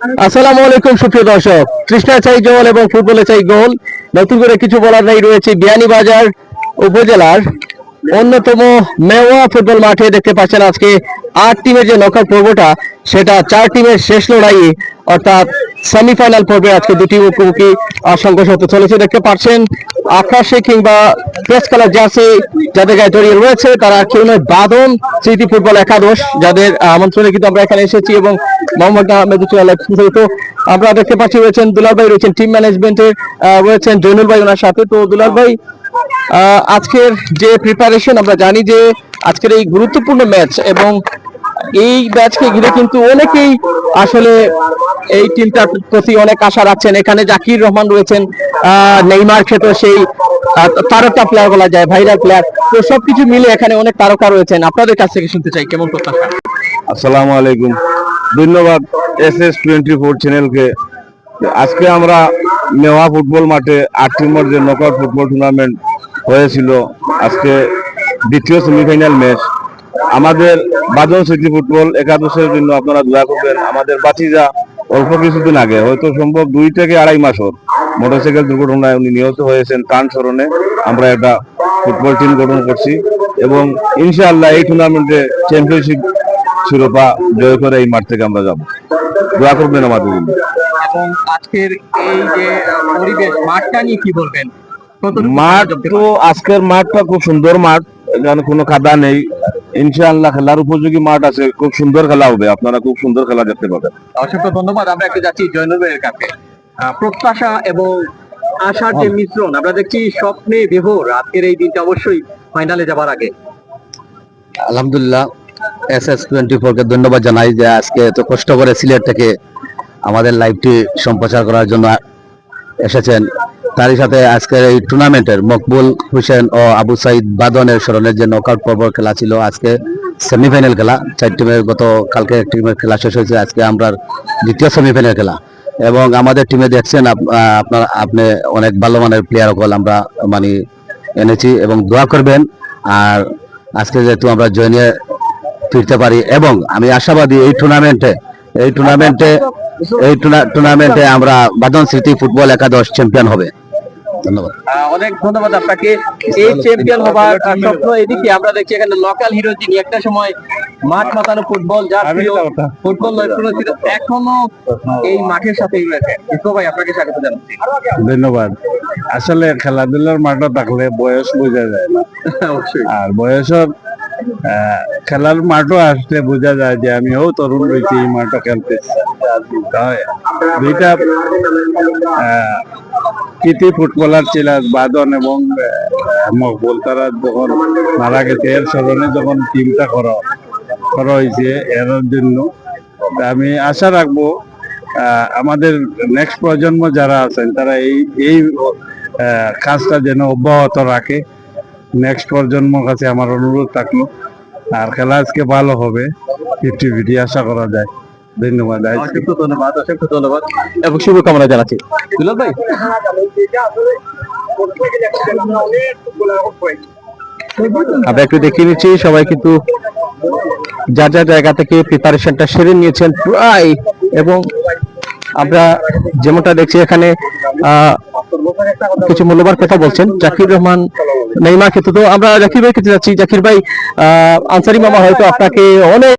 আসসালামু আলাইকুম সুপ্রিয় দর্শক, কৃষ্ণা চাই জল এবং ফুটবলে চাই গোল। নতুন করে কিছু বলার নাই, রয়েছে বিয়ানীবাজার উপজেলার অন্যতম মেওয়া ফুটবল মাঠে। দেখতে পাচ্ছেন আজকে 8 টিমের যে নকআউট পর্বটা, সেটা 4 টিমের শেষ লড়াইয়ে, অর্থাৎ সেমিফাইনাল পর্বে আজকে দুটি মুখোমুখি সংঘর্ষ হতে চলেছে। দেখতে পাচ্ছেন আকাশে কিংবা পেস কালার জার্সি যাদের গায়ে জড়িয়ে রয়েছে, তারা কেউ নয়, বাদন স্মৃতি ফুটবল একাদশ, যাদের আমন্ত্রণে কিন্তু আমরা এখানে এসেছি। এবং মোহাম্মদ আহমেদুল্লাহ, তো আমরা দেখতে পাচ্ছি রয়েছেন দুলাল ভাই, রয়েছেন টিম ম্যানেজমেন্টের, রয়েছেন জৈনুল ভাই ওনার সাথে। তো দুলাল ভাই, আজকের যে প্রিপারেশন, আমরা জানি যে আজকের এই গুরুত্বপূর্ণ ম্যাচ, এবং এই ম্যাচকে ঘিরে কিন্তু অনেকেই আসলে এই টিমটার প্রতি অনেক আশা রাখছেন। এখানে জাকির রহমান রয়েছেন, নেইমার ক্ষেত্রে সেই তারকা প্লেয়ার বলা যায়, ভাইরাল প্লেয়ার। তো সবকিছু মিলে এখানে অনেক তারকা রয়েছেন। আপনাদের কাছ থেকে শুনতে চাই কেমন প্রত্যাশা। আসসালামু আলাইকুম। ধন্যবাদ SS24 চ্যানেলকে। আজকে আমরা মেওয়া ফুটবল মাঠে 8 টিমের যে নকআউট ফুটবল টুর্নামেন্ট হয়েছিল, আজকে দ্বিতীয় সেমিফাইনাল ম্যাচ। আমাদের বাদন স্মৃতি ফুটবল একাদশের জন্য আপনারা দোয়া করবেন। আমাদের বাতিজা অল্প কিছুদিন আগে, হয়তো সম্ভব 2 থেকে 2.5 মাস ওর মোটরসাইকেল দুর্ঘটনায় উনি নিহত হয়েছেন। তার স্মরণে আমরা একটা ফুটবল টিম গঠন করছি এবং ইনশাআল্লাহ এই টুর্নামেন্টে চ্যাম্পিয়নশিপ শিরোপা জয় করে এই মাঠ থেকে আমরা যাব। দোয়া করবেন আমাদের জন্য। এবং আজকের এই যে পরিবেশ, মাঠটা নিয়ে কি বলবেন? মাঠ তো, আজকের মাঠটা খুব সুন্দর মাঠ, এখানে কোনো কাদা নেই। ইনশাআল্লাহ খেলার উপযোগী মাঠ আছে, খুব সুন্দর খেলা হবে, আপনারা খুব সুন্দর খেলা দেখতে পাবেন। অসংখ্য ধন্যবাদ। আমরা একটু যাচ্ছি জয়নুল ভাইয়ের কাছে। প্রত্যাশা এবং আশার যে মিশ্রণ, আমরা দেখছি স্বপ্নে বিভোর আজকের এই দিনটা, অবশ্যই ফাইনালে যাবার আগে। আলহামদুলিল্লাহ, SS24 কে ধন্যবাদ জানাই যে আজকে এত কষ্ট করে সিলেট থেকে আমাদের লাইভটি সম্প্রচার করার জন্য এসেছেন। তারই সাথে আজকের এই টুর্নামেন্টের মকবুল হোসেন ও আবু সাইদ বাদনের স্মরণের যে নকআউট পর্ব খেলা ছিল, আজকে সেমিফাইনাল খেলা। 4 টিমের গত কালকে এক টিমের খেলা শেষ হয়েছে, আজকে আমরা দ্বিতীয় সেমিফাইনাল খেলা। এবং আমাদের টিমে দেখছেন আপনি অনেক ভালো মানের প্লেয়ার হল আমরা মানে এনেছি, এবং দোয়া করবেন। আর আজকে যেহেতু আমরা জয় নিয়ে ফিরতে পারি, এবং আমি আশাবাদী এই টুর্নামেন্টে আমরা বাদন স্মৃতি ফুটবল একাদশ চ্যাম্পিয়ন হবে। ধন্যবাদ। অনেক ধন্যবাদ আপনাকে। এই চ্যাম্পিয়ন হবার স্বপ্ন এদিকে, আমরা দেখছি এখানে লোকাল হিরো, যিনি একটা সময় মাঠ মাতানো ফুটবল যার প্রিয় ফুটবল নৈপুণ্য ছিল, এখনো এই মাঠের সাথেই রয়েছে। ইসকো ভাই, আপনাকে স্বাগত জানাচ্ছি। ধন্যবাদ। আসলে খেলাধুলার মাঠে থাকলে বয়স বোঝা যায় না, অবশ্যই। আর বয়সের খেলার মাঠও আসলে বোঝা যায় যে আমিও তরুণ রয়েছি, এই মাঠও খেলতেছি। তাই দুইটা কৃতি ফুটবলার ছিল বাদন এবং মকবুল, তারা যখন মারা গেছে এর স্মরণে যখন টিমটা করা হয়েছে, এর জন্য আমি আশা রাখবো আমাদের নেক্সট প্রজন্ম যারা আছেন তারা এই কাজটা যেন অব্যাহত রাখে। নেক্সট প্রজন্মের কাছে আমার অনুরোধ থাকলো। আর খেলা আজকে ভালো হবে, 50-50 আশা করা যায়। ধন্যবাদ। অসংখ্য ধন্যবাদ, অসংখ্য ধন্যবাদ এবং শুভকামনা জানাচ্ছি। দুলাল ভাই, আমরা একটু দেখিয়ে নিচ্ছি, সবাই কিন্তু যার যার জায়গা থেকে প্রিপারেশনটা সেরে নিয়েছেন প্রায়। এবং আমরা যেমনটা দেখছি এখানে কিছু মূল্যবান কথা বলছেন জাকির রহমান, নেইমার ক্ষেত্রে। তো আমরা জাকির ভাই ক্ষেত্রে যাচ্ছি। জাকির ভাই, আনসারি মামা হয়তো আপনাকে অনেক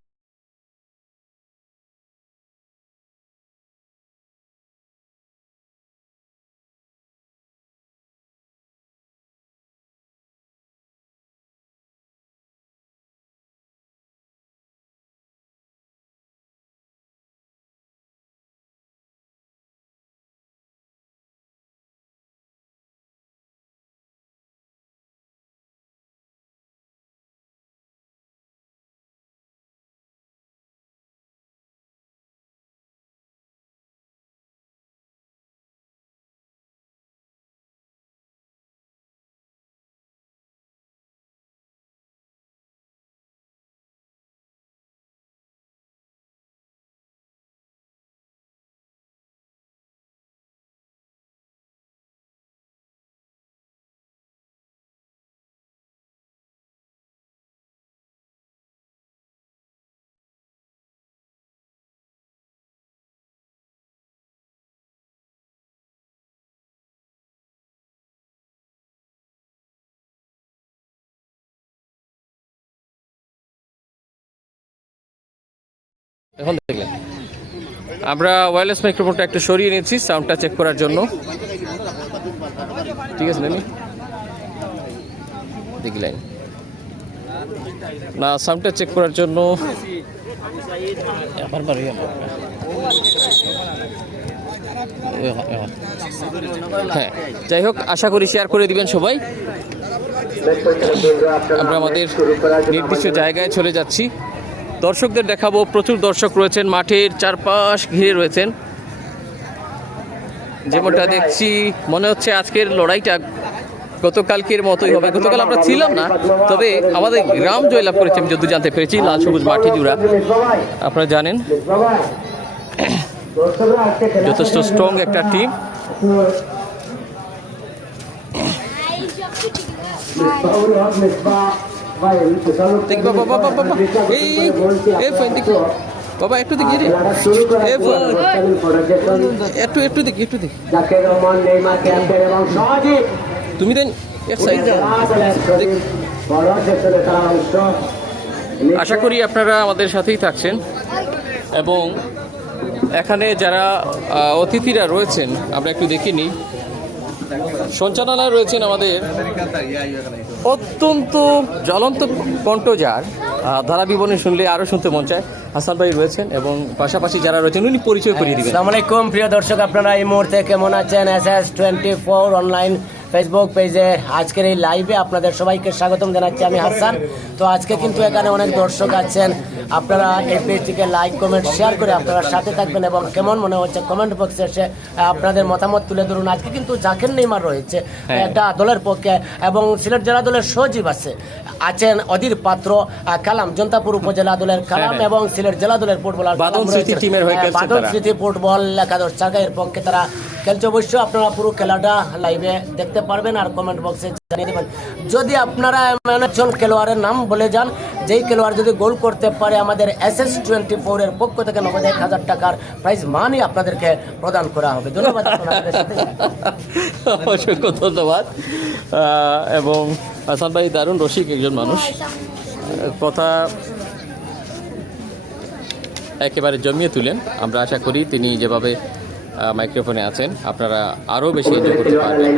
এখন দেখলেন আমরা ওয়্যারলেস মাইক্রোফোনটা একটু সরিয়ে নিয়েছি সাউন্ডটা চেক করার জন্য। ঠিক আছে নানি দেখলেন না সাউন্ডটা চেক করার জন্য। হ্যাঁ যাই হোক, আশা করি শেয়ার করে দিবেন সবাই। আমরা আমাদের নির্দিষ্ট জায়গায় চলে যাচ্ছি, দর্শকদের দেখাবো। প্রচুর দর্শক রয়েছেন, মাঠের চারপাশ ঘিরে রয়েছেন। যেমনটা দেখছি মনে হচ্ছে আজকের লড়াইটা গতকালকের মতোই হবে। গতকাল আমরা ছিলাম না, তবে আমাদের গ্রাম জয়লাভ করেছে আমি যতদূর জানতে পেরেছি। লাল সবুজ মাটি জুড়া আপনারা জানেন যথেষ্ট স্ট্রং একটা টিম। দেখ বাবা বাবা বাবা এই ফাইন দেখি বাবা, একটু দেখি রে, একটু একটু দেখি একটু দেখি। তুমি দেন এক সাইড। আশা করি আপনারা আমাদের সাথেই থাকছেন এবং এখানে যারা অতিথিরা রয়েছেন আমরা একটু দেখিনি। সঞ্চালনায় রয়েছেন আমাদের অত্যন্ত জ্বলন্ত কণ্ঠ, যার ধারা বিবরণী শুনলে আরও শুনতে মন চায়। হাসান ভাই রয়েছেন এবং পাশাপাশি যারা রয়েছেন উনি পরিচয় করিয়ে দিবেন। আসসালামু আলাইকুম প্রিয় দর্শক, আপনারা এই মুহূর্তে কেমন আছেন? SS24 অনলাইন ফেসবুক পেজে আজকের এই লাইভে আপনাদের সবাইকে স্বাগতম জানাচ্ছি। আমি হাসান। তো আজকে কিন্তু এখানে অনেক দর্শক আছেন, আপনারা এই পেজটিকে লাইক কমেন্ট শেয়ার করে আপনারা সাথে থাকবেন এবং কেমন মনে হচ্ছে কমেন্ট বক্সে এসে আপনাদের মতামত তুলে ধরুন। আজকে কিন্তু জাকির নেইমার রয়েছে একটা দলের পক্ষে এবং সিলেট জেলা দলের সজীব আছেন অধীর পাত্র, কালাম জনতাপুর উপজেলা দলের কালাম এবং সিলেট জেলা দলের ফুটবলার বাদল স্মৃতি টিমের হয়ে খেলছে। বাদল স্মৃতি ফুটবল একাদশ চারগাঁয়ের পক্ষে তারা খেলছে। অবশ্য আপনারা পুরো খেলাটা লাইভে দেখতে পারবেন আর কমেন্ট বক্সে জানিয়ে দেবেন। যদি আপনারা এমন একজন খেলোয়াড়ের নাম বলে যান যেই খেলোয়াড় যদি গোল করতে পারে, আমাদের SS24 এর পক্ষ থেকে 90,000 টাকার প্রাইজ মানি আপনাদেরকে প্রদান করা হবে। ধন্যবাদ। অসংখ্য ধন্যবাদ। এবং হাসান ভাই দারুণ রসিক একজন মানুষ, কথা একেবারে জমিয়ে তুলেন। আমরা আশা করি তিনি যেভাবে মাইক্রোফোনে আছেন আপনারা আরও বেশি এনজয় করতে পারবেন।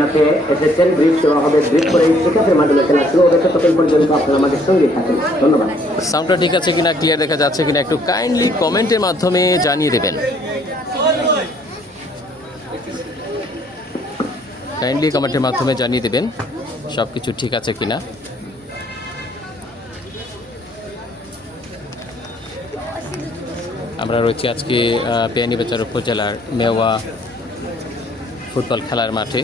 সাউন্ডটা ঠিক আছে কিনা, ক্লিয়ার দেখা যাচ্ছে কিনা একটু কাইন্ডলি কমেন্টের মাধ্যমে জানিয়ে দেবেন। কাইন্ডলি কমেন্টের মাধ্যমে জানিয়ে দেবেন সব কিছু ঠিক আছে কিনা। আমরা রয়েছি আজকে বিয়ানীবাজার উপজেলার মেওয়া ফুটবল খেলার মাঠে।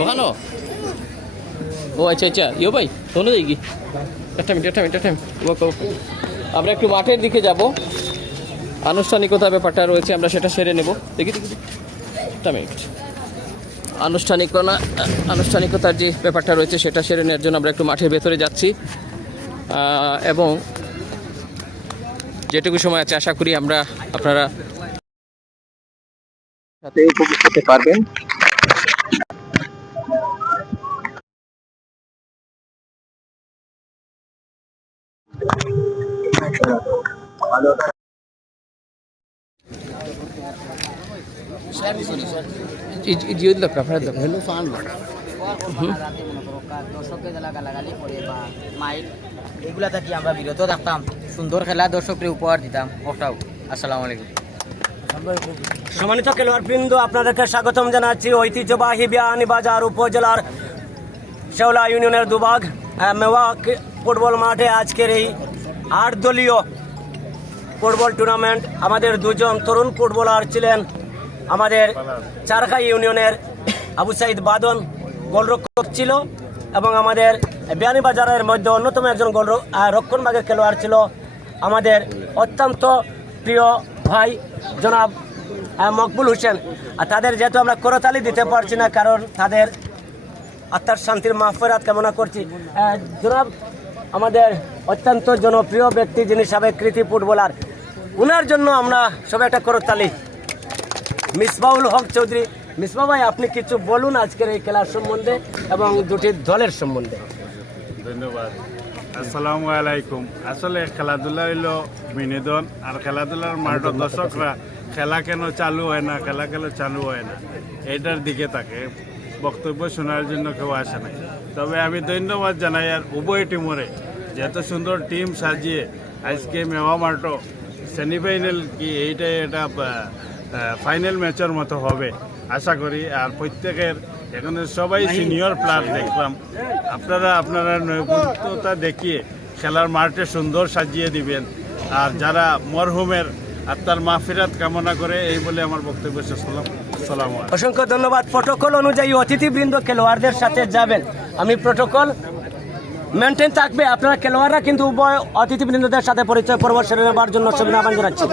ওখানো ও আচ্ছা আচ্ছা ইয়ো ভাই শোনো যাই একটা মিনিট আমরা একটু মাঠের দিকে যাব, আনুষ্ঠানিকতা ব্যাপারটা রয়েছে আমরা সেটা সেরে নেব। দেখি একটা মিনিট, আনুষ্ঠানিকতার যে ব্যাপারটা রয়েছে সেটা সেরে নেওয়ার জন্য আমরা একটু মাঠের ভেতরে যাচ্ছি এবং যেটুকু সময় আছে আশা করি আপনারা সাথে উপভোগ করতে পারবেন। এগুলা থাকি আমরা বিরত থাকতাম, সুন্দর খেলা দর্শকদের উপহার দিতাম। আসসালামু আলাইকুম। সম্মানিত খেলোয়াড় বৃন্দ, আপনাদেরকে স্বাগতম জানাচ্ছি ঐতিহ্যবাহী বিয়ানীবাজার উপজেলার শেওলা ইউনিয়নের দুবাগ মেওয়া ফুটবল মাঠে আজকের এই 8 দলীয় ফুটবল টুর্নামেন্ট। আমাদের দুজন তরুণ ফুটবলার ছিলেন আমাদের চারখাই ইউনিয়নের আবু সাইদ বাদন গোলরক্ষক ছিল এবং আমাদের বিয়ানীবাজারের মধ্যে অন্যতম একজন রক্ষণভাগের খেলোয়াড় ছিল আমাদের অত্যন্ত প্রিয় ভাই জনাব মকবুল হোসেন। আর তাদের যেহেতু আমরা করতালি দিতে পারছি না, কারণ তাদের আত্মার শান্তির মাগফিরাত কামনা করছি। জনাব আমাদের অত্যন্ত জনপ্রিয় ব্যক্তি, যিনি সাবেক কৃতি ফুটবলার, উনার জন্য আমরা সবাই একটা করতালি। মিসবাউল হক চৌধুরী মিসবা ভাই, আপনি কিছু বলুন আজকের এই খেলার সম্বন্ধে এবং দুটি দলের সম্বন্ধে। ধন্যবাদ। আসসালামু আলাইকুম। আসলে খেলাধুলা হইলো বিনোদন, আর খেলাধুলার মাঠে দর্শকরা খেলা কেন চালু হয় না, খেলা কেন চালু হয় না, এটার দিকে থাকে। বক্তব্য শোনার জন্য কেউ আসে নাই। তবে আমি ধন্যবাদ জানাই আর উভয় টিমরে, যত সুন্দর টিম সাজিয়ে আজকে মেওয়া মাঠও সেমিফাইনাল কি এইটাই এটা ফাইনাল ম্যাচের মতো হবে আশা করি। আর প্রত্যেকের এখানে সবাই সিনিয়র প্লেয়ার দেখলাম, আপনারা নৈপুণ্যতা দেখিয়ে খেলার মাঠে সুন্দর সাজিয়ে দিবেন। আর যারা মরহুমের আত্মার মাগফিরাত কামনা করে, এই বলে আমার বক্তব্য শেষ করলাম। আসসালামু আলাইকুম। অসংখ্য ধন্যবাদ। প্রোটোকল অনুযায়ী অতিথিবৃন্দ খেলোয়াড়দের সাথে যাবেন। আমি প্রোটোকল মেনটেন থাকবে, আপনারা খেলোয়াড়রা কিন্তু উভয় অতিথিবৃন্দদের সাথে পরিচয় পর্ব সেরে নেবার জন্য সবিনয় আহ্বান জানাচ্ছি।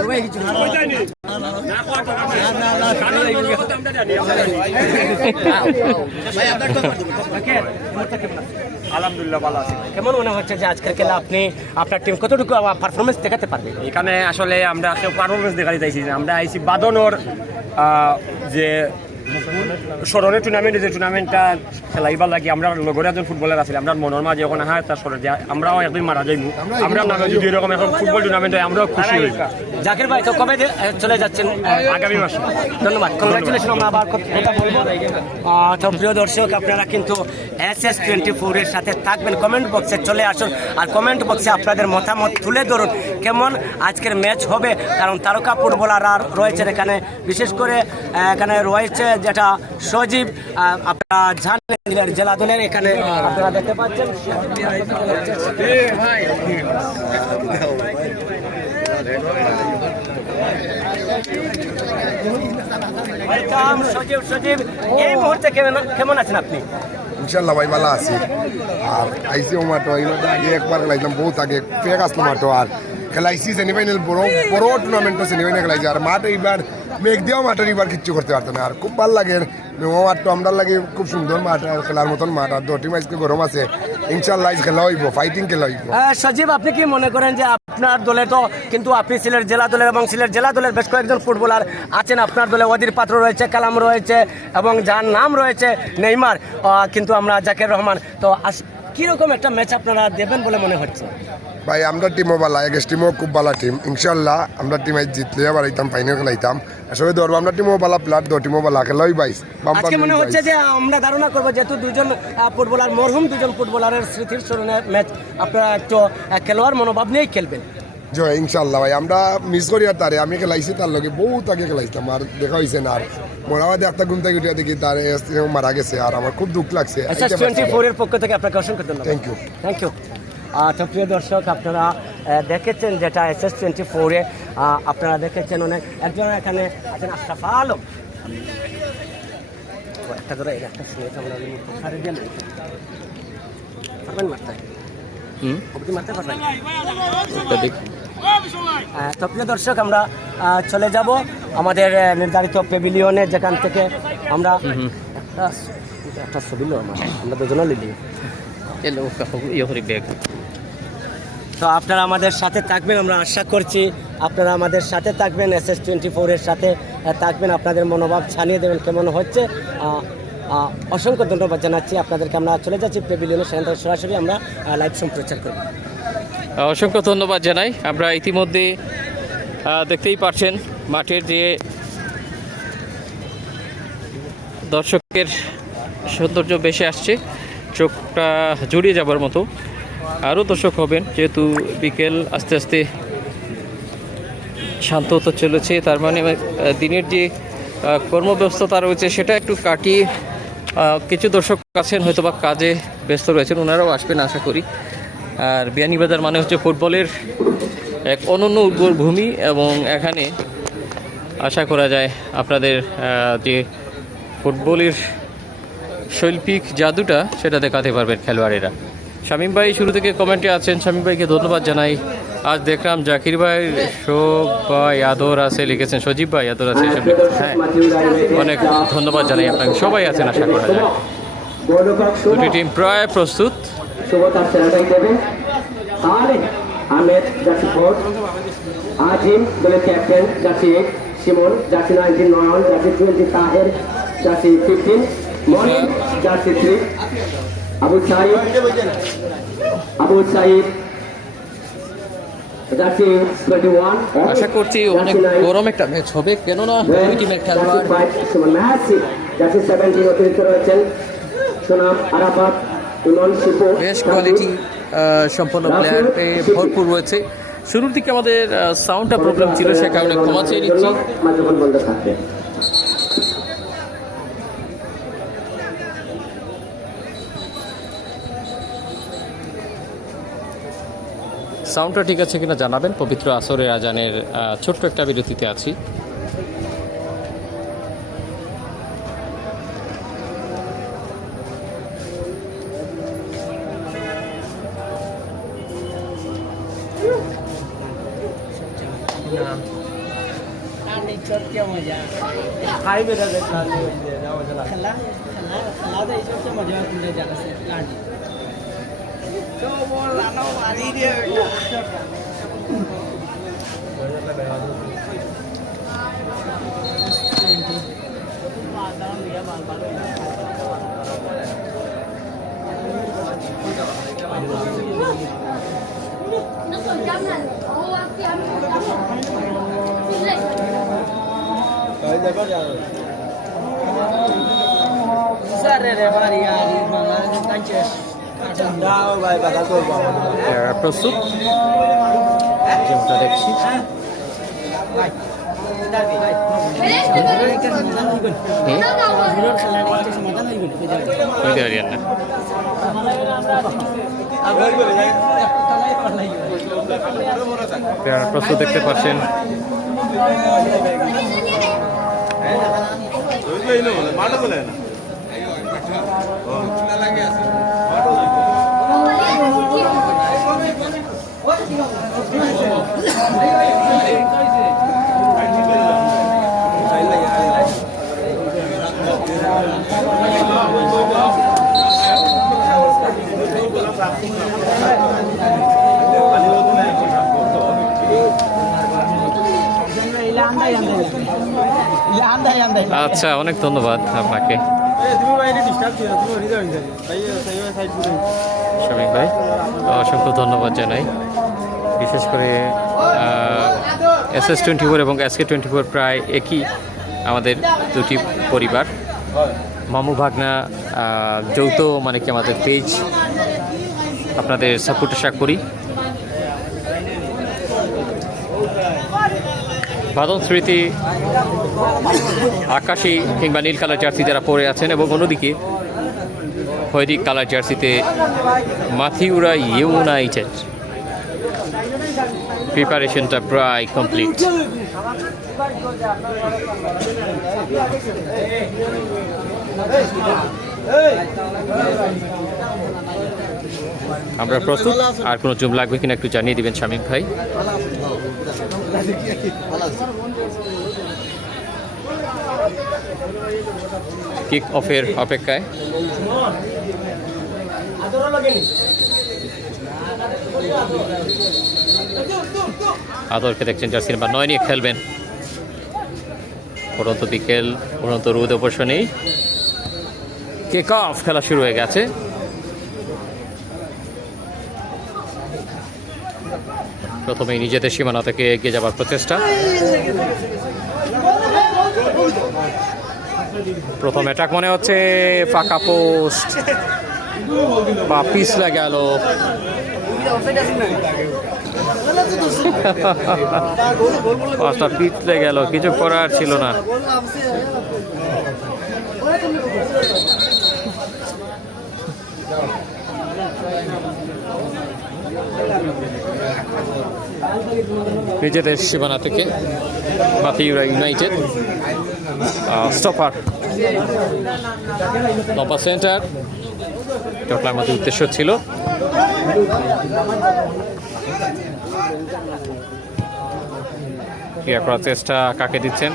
আলহামদুলিল্লাহ ভালো আছি। কেমন মনে হচ্ছে যে আজকের খেলা আপনি আপনার টিম কতটুকু পারফরমেন্স দেখাতে পারবে? এখানে আসলে আমরা কেউ পারফরমেন্স দেখাতে চাইছি না, আমরা আইছি বাদনর যে স্মরণের টুর্নামেন্টে, যে টুর্নামেন্টটা খেলাইবার লাগে আমরা লগরে একজন ফুটবলার আছে, আমরা মনের মাঝে যখন হ্যাঁ তার স্মরণ যে আমরাও একদিন মারা যাইব, আমরা নামে যদি এরকম এখন ফুটবল টুর্নামেন্ট হয় আমরাও খুশি হই। জাকির ভাই, তো কবে চলে যাচ্ছেন? আগামী মাসে। ধন্যবাদ, কংগ্রাচুলেশন। আমরা আবার কথা বলবো। তো প্রিয় দর্শক, আপনারা কিন্তু SS24 এর সাথে থাকবেন। কমেন্ট বক্সে চলে আসুন, আর কমেন্ট বক্সে আপনাদের মতামত তুলে ধরুন কেমন আজকের ম্যাচ হবে। কারণ তারকা ফুটবলাররা রয়েছে এখানে, বিশেষ করে এখানে রয়েছে যেটা সজীব, আপনারা জানেন জেলা দলের, এখানে আপনারা দেখতে পাচ্ছেন সজীব। এই মুহূর্তে কেমন আছেন আপনি? ইনশাল্লাহ ভাই ভালো আছি। আর আইসিও মাঠো আগে একবার খেলাইতাম, বহুত আগে ফেক আসলো মাঠো। আর খেলাইছি সেমিফাইনাল, বড় বড় টুর্নামেন্টও সেমিফাইনাল খেলাইছি। আর মাঠ এইবার মেঘ দিয়েও মাঠের এইবার কিচ্ছু করতে পারতো না। আর খুব ভালো লাগে মেমো মাঠটা, আমরা লাগে খুব সুন্দর মাঠ, আর খেলার মতন মাঠ। আর দুটি ম্যাচকে গরম আছে, ইনশাল্লাহ খেলা হইব, ফাইটিং খেলা হইব। সজীব, আপনি কি মনে করেন যে আপনার দলে তো কিন্তু আপনি সিলেট জেলা দলের এবং সিলেট জেলা দলের বেশ কয়েকজন ফুটবলার আছেন আপনার দলে, অধীর পাত্র রয়েছে, কালাম রয়েছে এবং যার নাম রয়েছে নেইমার, কিন্তু আমরা জাকির রহমান, তো কিরকম একটা ম্যাচ আপনারা দেবেন বলে মনে হচ্ছে? ভাই আমরা টিমও ভালো, এগেস টিমও খুব ভালো টিম। ইনশাল্লাহ আমরা টিম জিতলে আবার আইতাম, ফাইনাল খেলাইতাম। আসলে ধরবো আমরা টিমও ভালো প্লেয়ার, দু টিমও ভালো খেলাই বাইস। আজকে মনে হচ্ছে যে আমরা ধারণা করবো যেহেতু দুজন ফুটবলার, মরহুম দুজন ফুটবলারের স্মৃতির স্মরণে ম্যাচ, আপনারা একটু খেলোয়াড় মনোভাব নিয়েই খেলবেন। জয় ইনশাল্লাহ ভাই, আমরা মিস করি। আর তারে আমি খেলাইছি, তার লগে বহুত আগে খেলাইতাম, আর দেখা হয়েছে না। আর মোটামুটি একটা ঘুম থেকে উঠে দেখি তার মারা গেছে, আর আমার খুব দুঃখ লাগছে। SS24 এর পক্ষ থেকে আপনাকে অসংখ্য ধন্যবাদ। Thank you, thank you. তো প্রিয় দর্শক, আপনারা দেখেছেন যেটা SS24 এ আপনারা দেখেছেন অনেক, একজন এখানে আছেন আশরাফ আলম, একটা ধরে একটা শুনে আমরা সারে দিয়ে পারবেন মারতে, আপনি মারতে পারবেন। তো প্রিয় দর্শক, আমরা চলে যাব আমাদের নির্ধারিত প্যাভিলিয়নে, যেখান থেকে আমরা একটা ছবি আমরা দুজনে লিলি। তো আপনারা আমাদের সাথে থাকবেন, আমরা আশা করছি আপনারা আমাদের সাথে থাকবেন, SS24 এর সাথে থাকবেন, আপনাদের মনোভাব ছানিয়ে দেবেন কেমন হচ্ছে। অসংখ্য ধন্যবাদ জানাচ্ছি আপনাদেরকে। আমরা চলে যাচ্ছি প্যাভিলিয়নে, সেখান থেকে সরাসরি আমরা লাইভ সম্প্রচার করব। অসংখ্য ধন্যবাদ জানাই। আমরা ইতিমধ্যে দেখতেই পাচ্ছেন মাঠের যে দর্শকের সৌন্দর্য বেশি আসছে, চোখটা জুড়িয়ে যাবার মতো। আরও দর্শক হবেন, যেহেতু বিকেল আস্তে আস্তে শান্ত হতে চলেছে, তার মানে দিনের যে কর্মব্যস্ততা রয়েছে সেটা একটু কাটিয়ে কিছু দর্শক আছেন হয়তো বা কাজে ব্যস্ত রয়েছেন, ওনারাও আসবেন আশা করি। আর বিয়ানীবাজার মানে হচ্ছে ফুটবলের এক অনন্য উর্বর ভূমি, এবং এখানে আশা করা যায় আপনাদের যে ফুটবলের শৈল্পিক জাদুটা সেটা দেখাতে পারবেন খেলোয়াড়েরা। শামীম ভাই শুরু থেকে কমেন্টে আছেন, শামীম ভাইকে ধন্যবাদ জানাই। আজ দেখলাম জাকির ভাই, শোক ভাই, আদর আছে লিখেছেন, সজীব ভাই আদর আছে, হ্যাঁ অনেক ধন্যবাদ জানাই আপনাকে। সবাই আছেন আশা করা যায়। দুটি টিম প্রায় প্রস্তুত। আজিম দলের captain, jersey 8 Shimon, jersey 19 Nayan, jersey 20 Taher, jersey 15, Monin, jersey 3, Abu Said, jersey 21, আশা করছি অনেক গরম একটা ম্যাচ হবে, কেননা দুই টিমের খেলোয়াড় jersey 17 অতিরিক্ত রয়েছেন সুনাম আরাফাত, ইমন শিপু, বেশ কোয়ালিটি সম্পন্ন প্লেয়ার ভরপুর রয়েছে। শুরুর দিকে আমাদের সাউন্ডটা প্রবলেম ছিল, সে কারণে ক্ষমা চেয়ে নিচ্ছি। মাইক্রোফোন বন্ধ থাকবে। সাউন্ডটা ঠিক আছে কিনা জানাবেন। পবিত্র আসরের আজানের ছোট্ট একটা বিরতিতে আছি। প্রস্তুত যেমনটা দেখছি প্রস্তুত দেখতে পাচ্ছেন। আচ্ছা, অনেক ধন্যবাদ আপনাকে শামীম ভাই, অসংখ্য ধন্যবাদ জানাই। বিশেষ করে SS24 এবং SK24 প্রায় একই আমাদের দুটি পরিবার। মামু ভাগনা যৌথ মানে কি আমাদের পেজ, আপনাদের সাপোর্ট আশা করি। বাদল স্মৃতি আকাশী কিংবা নীল কালার জার্সি যারা পরে আছেন, এবং অন্যদিকে খয়েরি কালার জার্সিতে মাথিউরা ইউনাইটেড। প্রিপারেশনটা প্রায় কমপ্লিট। আমরা প্রস্তুত। আর কোনো জুম লাগবে কিনা একটু জানিয়ে দিবেন শামীম ভাই। কিক অফের অপেক্ষায়। আদরকে দেখছেন জার্সি নাম্বার 9 নিয়ে খেলবেন। পরন্ত বিকেল, পরন্ত রোদ অবশ্য নেই। কিক অফ, খেলা শুরু হয়ে গেছে। প্রথমেই নিজেদের সীমানা থেকে এগিয়ে যাবার প্রচেষ্টা। প্রথম অ্যাটাক মনে হচ্ছে ফাঁকা পোস্ট বা পিছলে গেল। পাঁচটা পিছলে গেল, কিছু করার ছিল না। নিজেদের সীমানা থেকে মাথিউরা ইউনাইটেড স্টপার লম্বা সেন্টার জটলার মধ্যে উদ্দেশ্য ছিল। ক্রিয়া করার চেষ্টা কাকে দিচ্ছেন?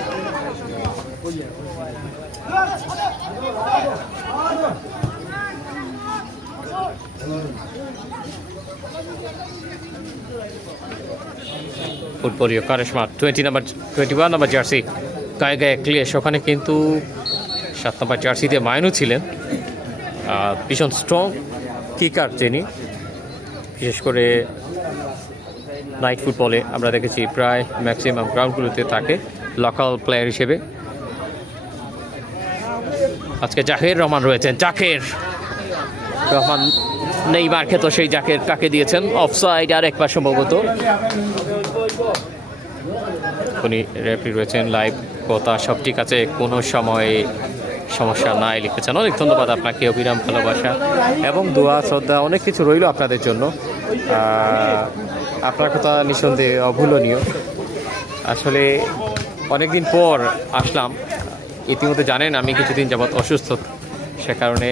ফুটবলীয় কারিশমা 21 নাম্বার জার্সি গায়ে গায়ে ক্লিয়াস। ওখানে কিন্তু 7 নম্বর জার্সিতে মাইনও ছিলেন, ভীষণ স্ট্রং কিকার যিনি, বিশেষ করে নাইট ফুটবলে আমরা দেখেছি প্রায় ম্যাক্সিমাম গ্রাউন্ডগুলোতে থাকে লোকাল প্লেয়ার হিসেবে। আজকে জাকের রহমান রয়েছেন, জাকের রহমান নেই মার্কে, তো সেই জাকের কাকে দিয়েছেন অফসাইড আর একবার সম্ভবত। উনি রেফারি রয়েছেন, লাইভ কথা সব ঠিক আছে, কোনো সময় সমস্যা নাই লিখেছেন। অনেক ধন্যবাদ আপনাকে, অবিরাম ভালোবাসা এবং দোয়া শ্রদ্ধা অনেক কিছু রইল আপনাদের জন্য। আপনার কথা নিঃসন্দেহে অভূলনীয়। আসলে অনেকদিন পর আসলাম, ইতিমধ্যে জানেন আমি কিছুদিন যাবৎ অসুস্থ, সে কারণে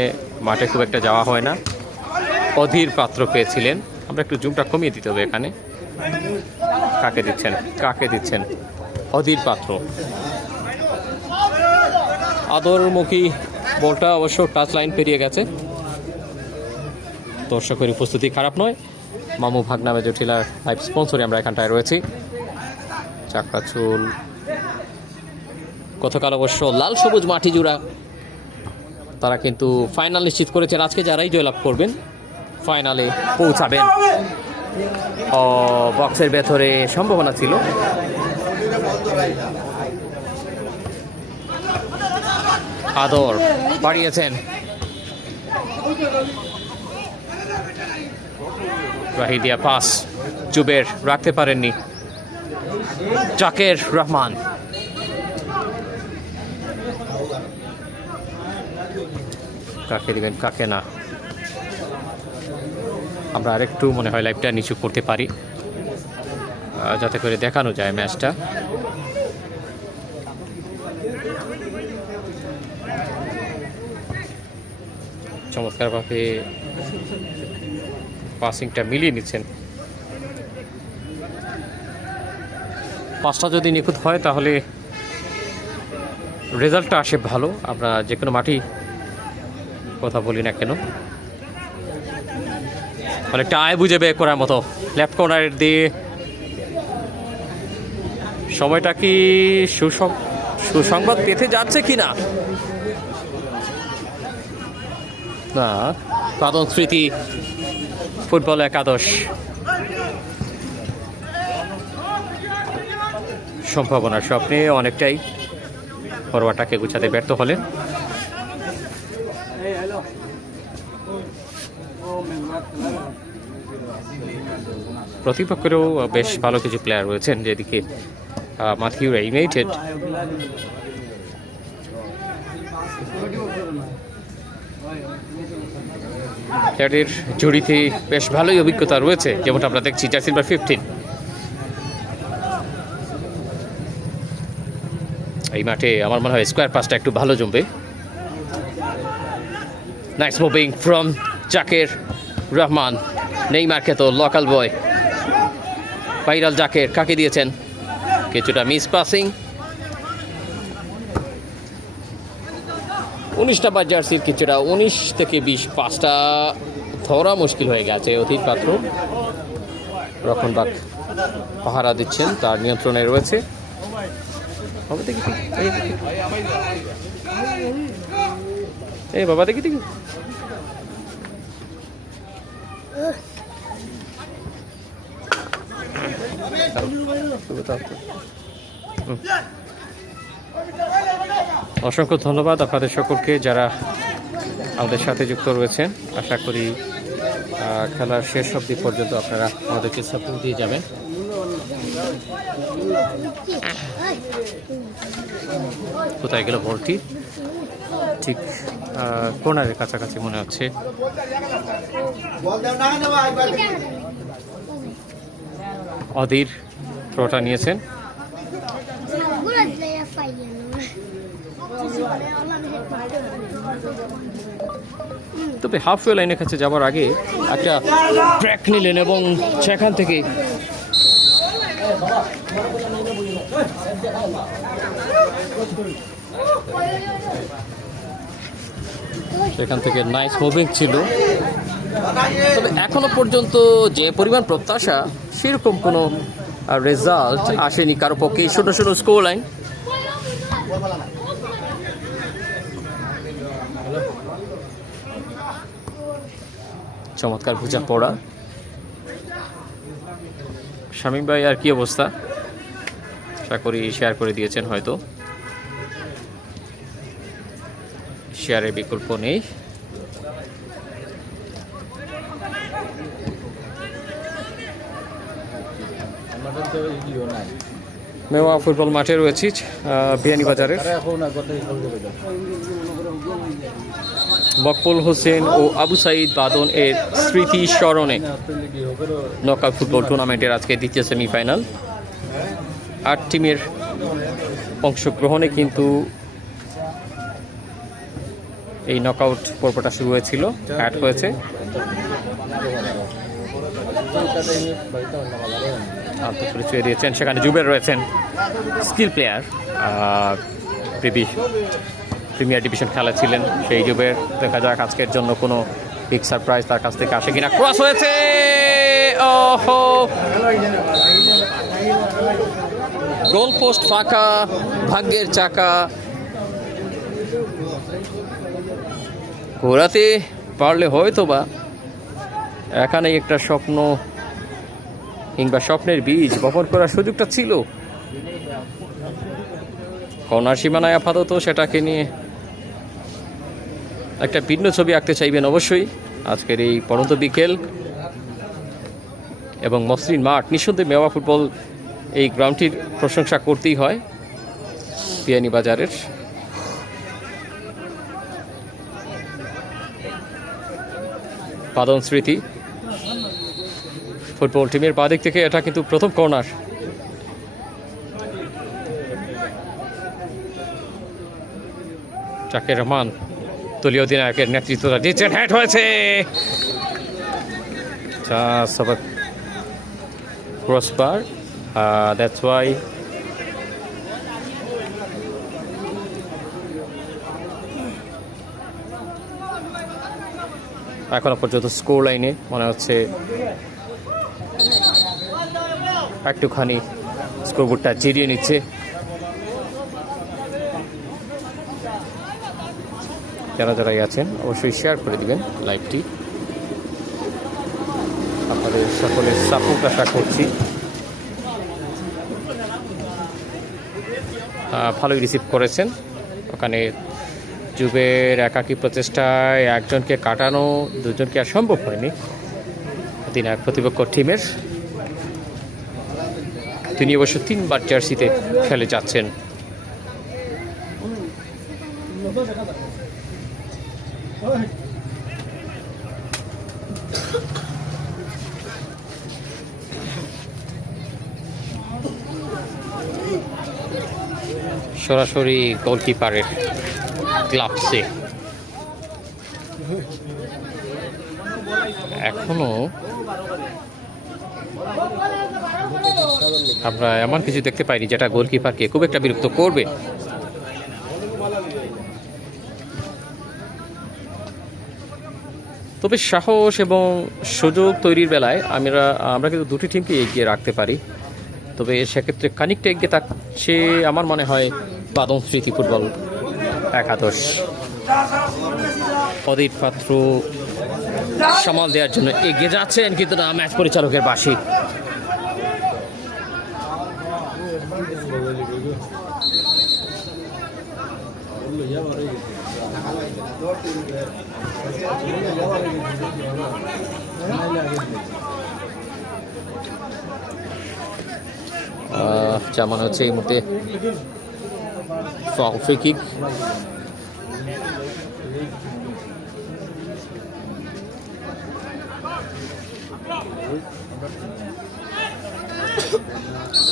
মাঠে খুব একটা যাওয়া হয় না। অধীর পাত্র পেয়েছিলেন, আমরা একটু জুমটা কমিয়ে দিতে হবে এখানে। কাকে দিচ্ছেন, কাকে দিচ্ছেন? অধীর পাত্র। আদরমুখী বলটা অবশ্য টাচ লাইন পেরিয়ে গেছে। দর্শকের উপস্থিতি খারাপ নয়। মামু ভাগনা মেজর টিলার লাইভ স্পন্সরে আমরা এখানটায় রয়েছি। চাকরাচুল গতকাল অবশ্য লাল সবুজ মাটি জোড়া, তারা কিন্তু ফাইনাল নিশ্চিত করেছেন। আজকে যারাই জয়লাভ করবেন ফাইনালে পৌঁছাবেন। বক্সের ভেতরে সম্ভাবনা ছিল, আদর বাড়িয়েছেন, রাহিদিয়া পাস, জুবের রাখতে পারেননি, জাকের রহমান। কাকে দিবেন কাকে না, আমরা আরেকটু মনে হয় লাইভটা নিচু করতে পারি যাতে করে দেখানো যায় ম্যাচটা। চমৎকারভাবে পাসিংটা মিলিয়ে নিচ্ছেন। পাসটা যদি নিখুঁত হয় তাহলে রেজাল্টটা আসে ভালো। আমরা যে কোনো মাটি কথা বলি না কেন, অনেকটা আয় বুঝে বের করার মতো। লেফট কর্নার দিয়ে সময়টা কি সুসংবাদ পেতে যাচ্ছে কিনা না। প্রাদন স্মৃতি ফুটবল একাদশ সম্ভাবনার স্বপ্নে অনেকটাই ফরওয়ার্ডটাকে গুছাতে ব্যর্থ হলেন। প্রতিপক্ষেরও বেশ ভালো কিছু প্লেয়ার রয়েছেন, যেদিকে মাথিউ ইউনাইটেড প্লেয়ারের জড়িতে বেশ ভালোই অভিজ্ঞতা রয়েছে, যেমনটা আমরা দেখছি জার্সি নাম্বার 15। এই মাঠে আমার মনে হয় স্কোয়ার পাসটা একটু ভালো জমবে। Nice moving from Zaker Rahman, নেই মার্কে তো লোকাল বয় ভাইরাল জাকের কাকে দিয়েছেন, কিছুটা মিস পাসিং। 19 নম্বর জার্সির কিছুটা 19 থেকে 20 পাসটা ধরা মুশকিল হয়ে গেছে। অধীর পাত্র রক্ষণবাগ পাহারা দিচ্ছেন, তার নিয়ন্ত্রণে রয়েছে। এই বাবা দেখি দেখি অসংখ্য ধন্যবাদ আপনাদের সকলকে যারা আমাদের সাথে যুক্ত রয়েছেন। আশা করি খেলার শেষ অবধি পর্যন্ত আপনারা আমাদেরকে সাপোর্ট দিয়ে যাবেন। কোথায় গেল বলটি? ঠিক কর্নারের কাছাকাছি মনে হচ্ছে। অধীর থ্রোটা নিয়েছেন। তবে হাফওয়ে লাইনের কাছে যাওয়ার আগে একটা ট্র্যাক নিলেন এবং সেখান থেকে নাইস মুভিং ছিল। তবে এখনো পর্যন্ত যে পরিমাণ প্রত্যাশা সেরকম কোনো রেজাল্ট আসেনি কারো পক্ষে। 0-0 স্কোর লাইন। চমৎকার ভুজা পড়া। শামীম ভাই আর কি অবস্থা, আশা করি শেয়ার করে দিয়েছেন, হয়তো শেয়ারের বিকল্প নেই। মেওয়া ফুটবল মাঠে রয়েছি বিয়ানীবাজারের। মকবুল হোসেন ও আবু সাইদ বাদন এর স্মৃতি স্মরণে নকআউট ফুটবল টুর্নামেন্টের আজকে দ্বিতীয় সেমিফাইনাল। 8 টিমের অংশগ্রহণে কিন্তু এই নকআউট পর্বটা শুরু হয়েছিল, অ্যাড হয়েছে। পরিচয় দিয়েছেন, সেখানে জুবের রয়েছেন স্কিল প্লেয়ার, প্রিমিয়ার ডিভিশন খেলা ছিলেন সেই জুবের। দেখা যাক আজকের জন্য কোনো বিগ সারপ্রাইজ তার কাছ থেকে আসে কিনা। ক্রস হয়েছে, ওহো, গোল পোস্ট ফাঁকা, ভাগ্যের চাকা ঘোরাতে পারলে হয়তো বা এখানেই একটা স্বপ্ন কিংবা স্বপ্নের বীজ বপন করার সুযোগটা ছিল। কর্নার সীমানায় আপাতত সেটাকে নিয়ে একটা ভিন্ন ছবি আঁকতে চাইবেন অবশ্যই আজকের এই পড়ন্ত বিকেল এবং মসৃণ মাঠ। নিঃসন্দেহে মেওয়া ফুটবল এই গ্রাউন্ডটির প্রশংসা করতেই হয় বিয়ানীবাজারের। বাদন স্মৃতি ফুটবল টিমের বাঁ দিক থেকে এটা কিন্তু প্রথম কর্নার। জাকির রহমান দলীয় অধিনায়কের নেতৃত্বটা দিচ্ছেন, হেড হয়েছে, ক্রসবার, দ্যাটস ওয়াই এখনো পর্যন্ত স্কোর লাইনে মনে হচ্ছে একটুখানি স্কোরবোর্ডটা জিরিয়ে নিচ্ছে। যারা যারাই আছেন অবশ্যই শেয়ার করে দিবেন লাইভটি, আপনাদের সকলের সাপোর্ট আশা করছি। ভালোই রিসিভ করেছেন, ওখানে যুবের একাকী প্রচেষ্টায় একজনকে কাটানো, দুজনকে আর সম্ভব হয়নি অধিনায়ক প্রতিপক্ষ টিমের। তিনি অবশ্য 3 বার জার্সিতে খেলে যাচ্ছেন। সরাসরি গোলকিপারের গ্লাভসে এখনো আমরা এমন কিছু দেখতে পাইনি যেটা গোলকিপারকে খুব একটা বিরক্ত করবে। তবে সাহস এবং সুযোগ তৈরির বেলায় আমরা কিন্তু দুটি টিমকে এগিয়ে রাখতে পারি। তবে সেক্ষেত্রে খানিকটা এগিয়ে থাকছে আমার মনে হয় বাদন স্মৃতি ফুটবল একাদশ। অদিত পাত্র সামাল দেওয়ার জন্য এগিয়ে যাচ্ছেন, কিন্তু না, ম্যাচ পরিচালকের বাঁশি। যা মনে হচ্ছে এই মুহূর্তে ফ্রি কিক।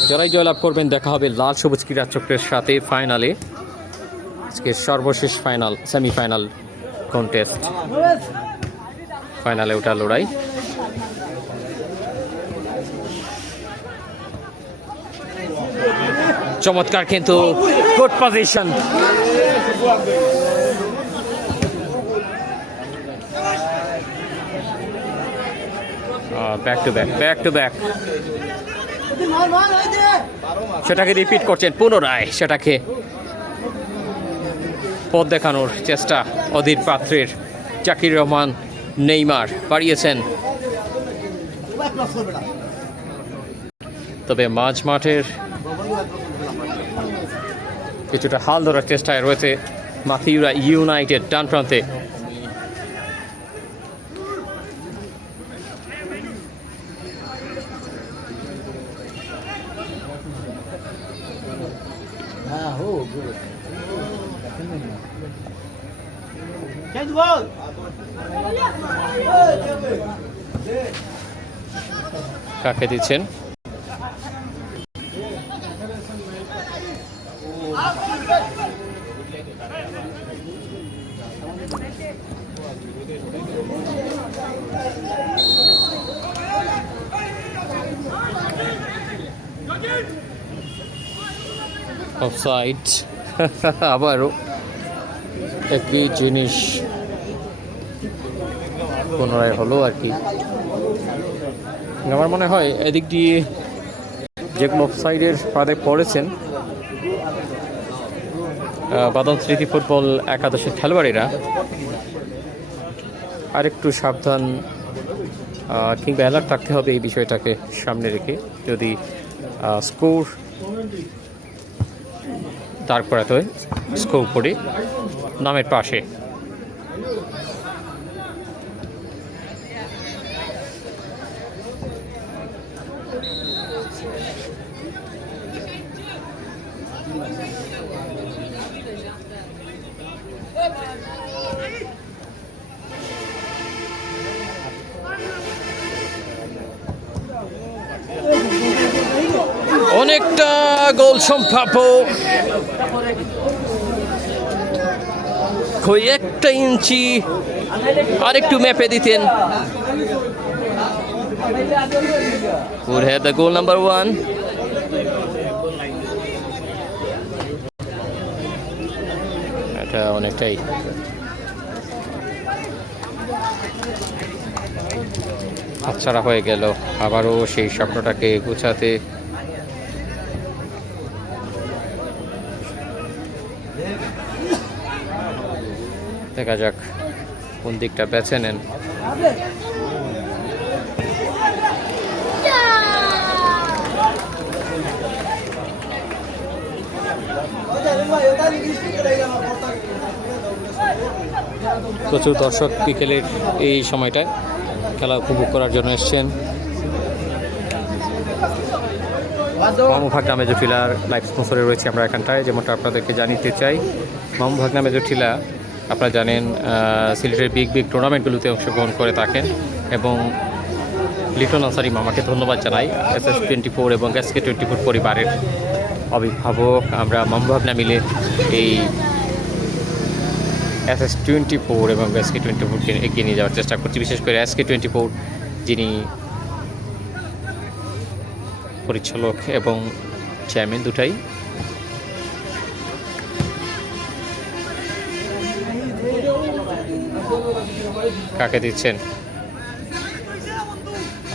যারাই জয়লাভ করবেন দেখা হবে লাল সবুজ ক্রীড়া চক্রের সাথে ফাইনালে। আজকে সর্বশেষ ফাইনাল, সেমিফাইনাল কন্টেস্ট, ফাইনালে ওঠা লড়াই। চমৎকার কিন্তু good position, back to back সেটাকে রিপিট করছেন পুনরায়, সেটাকে পথ দেখানোর চেষ্টা অধীর পাত্রের। জাকির রহমান নেইমার বাড়িয়েছেন, তবে মাঝ মাঠের কিছুটা হাল ধরার চেষ্টায় রয়েছে মাথিউরা ইউনাইটেড ডান প্রান্তে। কাকে দিচ্ছেন? অফসাইড। আবারও একই জিনিস পুনরায় হলো আর কি। আমার মনে হয় এদিক দিয়ে যেগুলো অফসাইডের ফাঁদে পড়েছেন বাদন স্মৃতি ফুটবল একাদশের খেলোয়াড়েরা আরেকটু সাবধান কিংবা অ্যালার্ট থাকতে হবে এই বিষয়টাকে সামনে রেখে। যদি স্কোর দাঁড় করাতে হয় স্কোর করে নামের পাশে। অনেকটা গোল সম্ভাব্য, কয়েকটা ইঞ্চি আরেকটু মেপে দিতেন। would have the goal number 1. এটা অনেকটাই হাতছাড়া হয়ে গেল। আবারও সেই স্বপ্নটাকে গোছাতে দেখা যাক কোন দিকটা বেছে নেন। প্রচুর দর্শক বিকেলের এই সময়টায় খেলা উপভোগ করার জন্য এসছেন। মামু ভাগনা মেজোটিলার লাইভ স্পন্সরে রয়েছে আমরা এখানটায়। যেমনটা আপনাদেরকে জানিয়ে চাই, মামু ভাগনা মেজোটিলা আপনারা জানেন সিলেটের বিগ বিগ টুর্নামেন্টগুলোতে অংশগ্রহণ করে থাকেন এবং লিটন আনসারি মামাকে ধন্যবাদ জানাই। SS24 এবং SK24 পরিবারের অভিভাবক আমরা মামু ভাগনা মিলে এই SS24 এবং SK24কে এগিয়ে নিয়ে যাওয়ার চেষ্টা করছি। বিশেষ করে SK24 যিনি পরিচালক এবং চেয়ারম্যান দুটাই। কাকে দিচ্ছেন?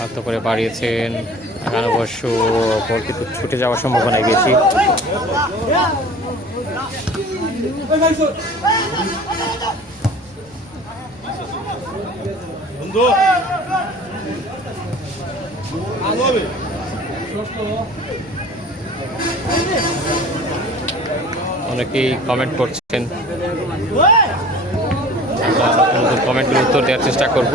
আত্ম করে বাড়িয়েছেন। এখানে অবশ্য বল কিন্তু ছুটে যাওয়ার সম্ভাবনায় বেশি। অনেকেই কমেন্ট করছেন, কমেন্টগুলো উত্তর দেওয়ার চেষ্টা করব।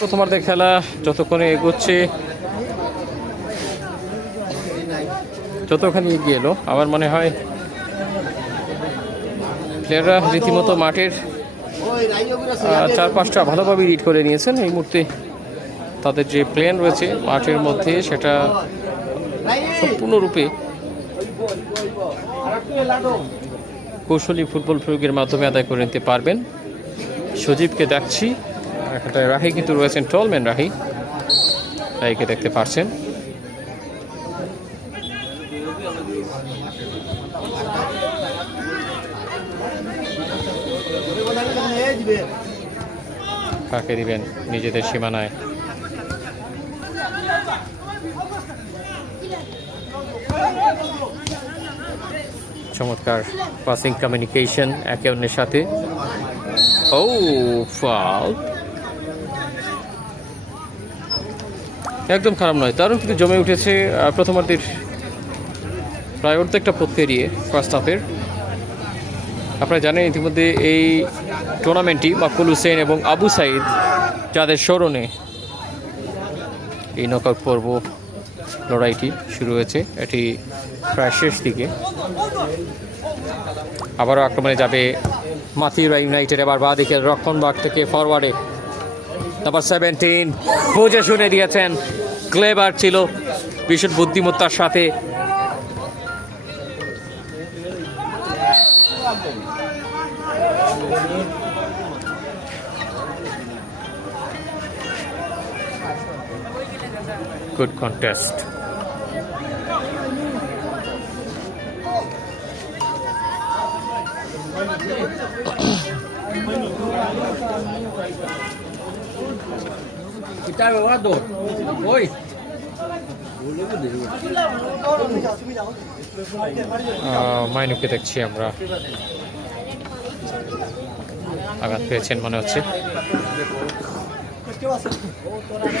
প্রথমার্ধে খেলা যতক্ষণে এগোচ্ছে, যতখানি এগিয়ে এলো, আমার মনে হয় প্লেয়াররা রীতিমতো মাঠের 4-5টা ভালোভাবে রিড করে নিয়েছেন। এই মুহূর্তে তাদের যে প্ল্যান রয়েছে মাঠের মধ্যে সেটা সম্পূর্ণরূপে কৌশলী ফুটবল প্রয়োগের মাধ্যমে আদায় করে নিতে পারবেন। সজীবকে দেখছি, একটা রাহি কিন্তু রয়েছেন, টলম্যান রাহিকে দেখতে পাচ্ছেন। কাকে দিবেন নিজেদের সীমানায়? চমৎকার পাসিং কমিউনিকেশন একে অন্যের সাথে। ও ফাউল, একদম খারাপ নয়, দারুণ কিন্তু জমে উঠেছে প্রথমার্ধের প্রায় অর্ধেকটা পথ পেরিয়ে ফার্স্ট হাফের। আপনারা জানেন ইতিমধ্যে এই টুর্নামেন্টটি মাকবুল হোসেন এবং আবু সাইদ যাদের স্মরণে এই নকআউট পর্ব লড়াইটি শুরু হয়েছে, এটি প্রায় শেষ দিকে। আবারও আক্রমণে যাবে মাথিউরা ইউনাইটেড, এবার বাঁ দিকে রক্ষণভাগ থেকে ফরওয়ার্ডে নাম্বার 17 বুঝে শুনে দিয়েছেন, ক্লেভার ছিল ভীষণ বুদ্ধিমত্তার সাথে। Good contest. মাইনুকে দেখছি আমরা, আঘাত পেয়েছেন মনে হচ্ছে।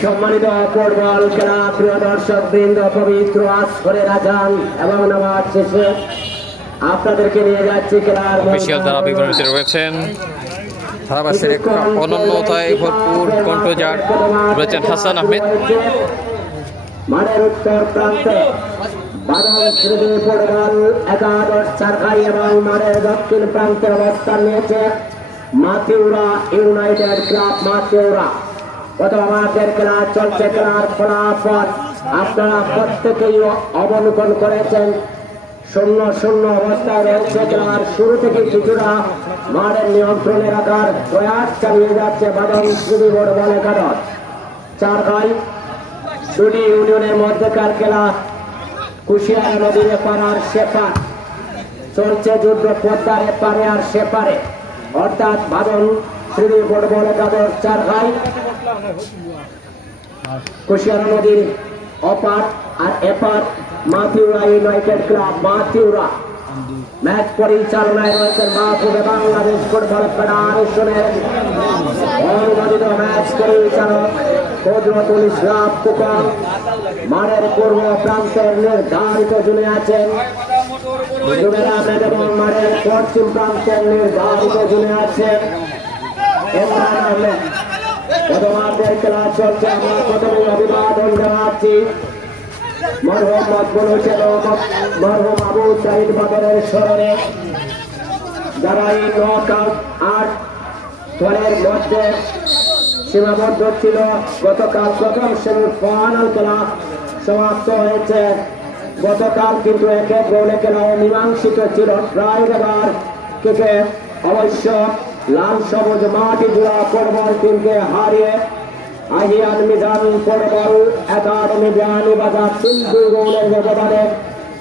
সম্মানিত ফুটবল খেলা প্রিয় দর্শক বৃন্দ, পবিত্র আসরের আজান এবং নামাজ শেষে আপনাদেরকে নিয়ে যাচ্ছি খেলার অফিসিয়াল দ্বারা বিবরণীতে রয়েছেন ধারাভাষ্যের এক অনন্যতায় ভরপুর কণ্ঠজার রয়েছেন হাসান আহমেদ। মাঠের উত্তর প্রান্তে বাদল শ্রী ফুটবল একাদশ চারখাই এবং মাঠের দক্ষিণ প্রান্তে অবস্থান নিয়েছে মাথিউরা ইউনাইটেড ক্লাব মাথিউরা। গত আমাদের খেলা চলছে, খেলার ফলাফল আপনারা প্রত্যেকেই অবলোকন করেছেন। 0-0 অবস্থায় রয়েছে। খেলার শুরু থেকে কিছুটা মাঠের নিয়ন্ত্রণে রাখার প্রয়াস চালিয়ে যাচ্ছে বাদল শ্রী ফুটবল একাদশ চারখাই। দুটি ইউনিয়নের মধ্যেকার খেলা, কুশিয়ারা নদীর এপার আর সেপার চলছে যুদ্ধ, পদ্মার এপারে আর সেপারে, অর্থাৎ বাদল শ্রী ফুটবল একাদশ চারখাই কুশিয়ারা নদীর অপার আর এপার Mathiura United club Mathiura. Match পরিচালনায় রয়েছেন মাহফুজ বাংলাদেশ ফুটবল ফেডারেশনের অনুমোদিত ম্যাচ পরিচালক ফজরতুল ইসলাম কুকন। মাঠের পূর্ব প্রান্তের নির্ধারিত জুনে আছেন জুবের আহমেদ এবং মাঠের পশ্চিম প্রান্তের নির্ধারিত জুনে আছেন ইমরান আহমেদ। প্রথমার্ধের খেলা চলছে, আমরা প্রথমে অভিবাদন জানাচ্ছি মরহুম মাকবুল হোসেন ও মরহুম আবু সাইদ বাদরের স্মরণে, যারা এই নকআউট 8 দলের মধ্যে সীমাবদ্ধ ছিল। গতকাল প্রথম শ্রেণীর ফাইনাল খেলা সমাপ্ত হয়েছে। গতকাল কিন্তু একে গোলে খেলা অমীমাংসিত ছিল, প্রায় এবার থেকে অবশ্য লাল সবুজ মাটি জোড়া ফুটবল টিমকে হারিয়ে আহিয়ান মিজান ফুটবল একাডেমি বিয়ানীবাজার 3-2 গোলের ব্যবধানে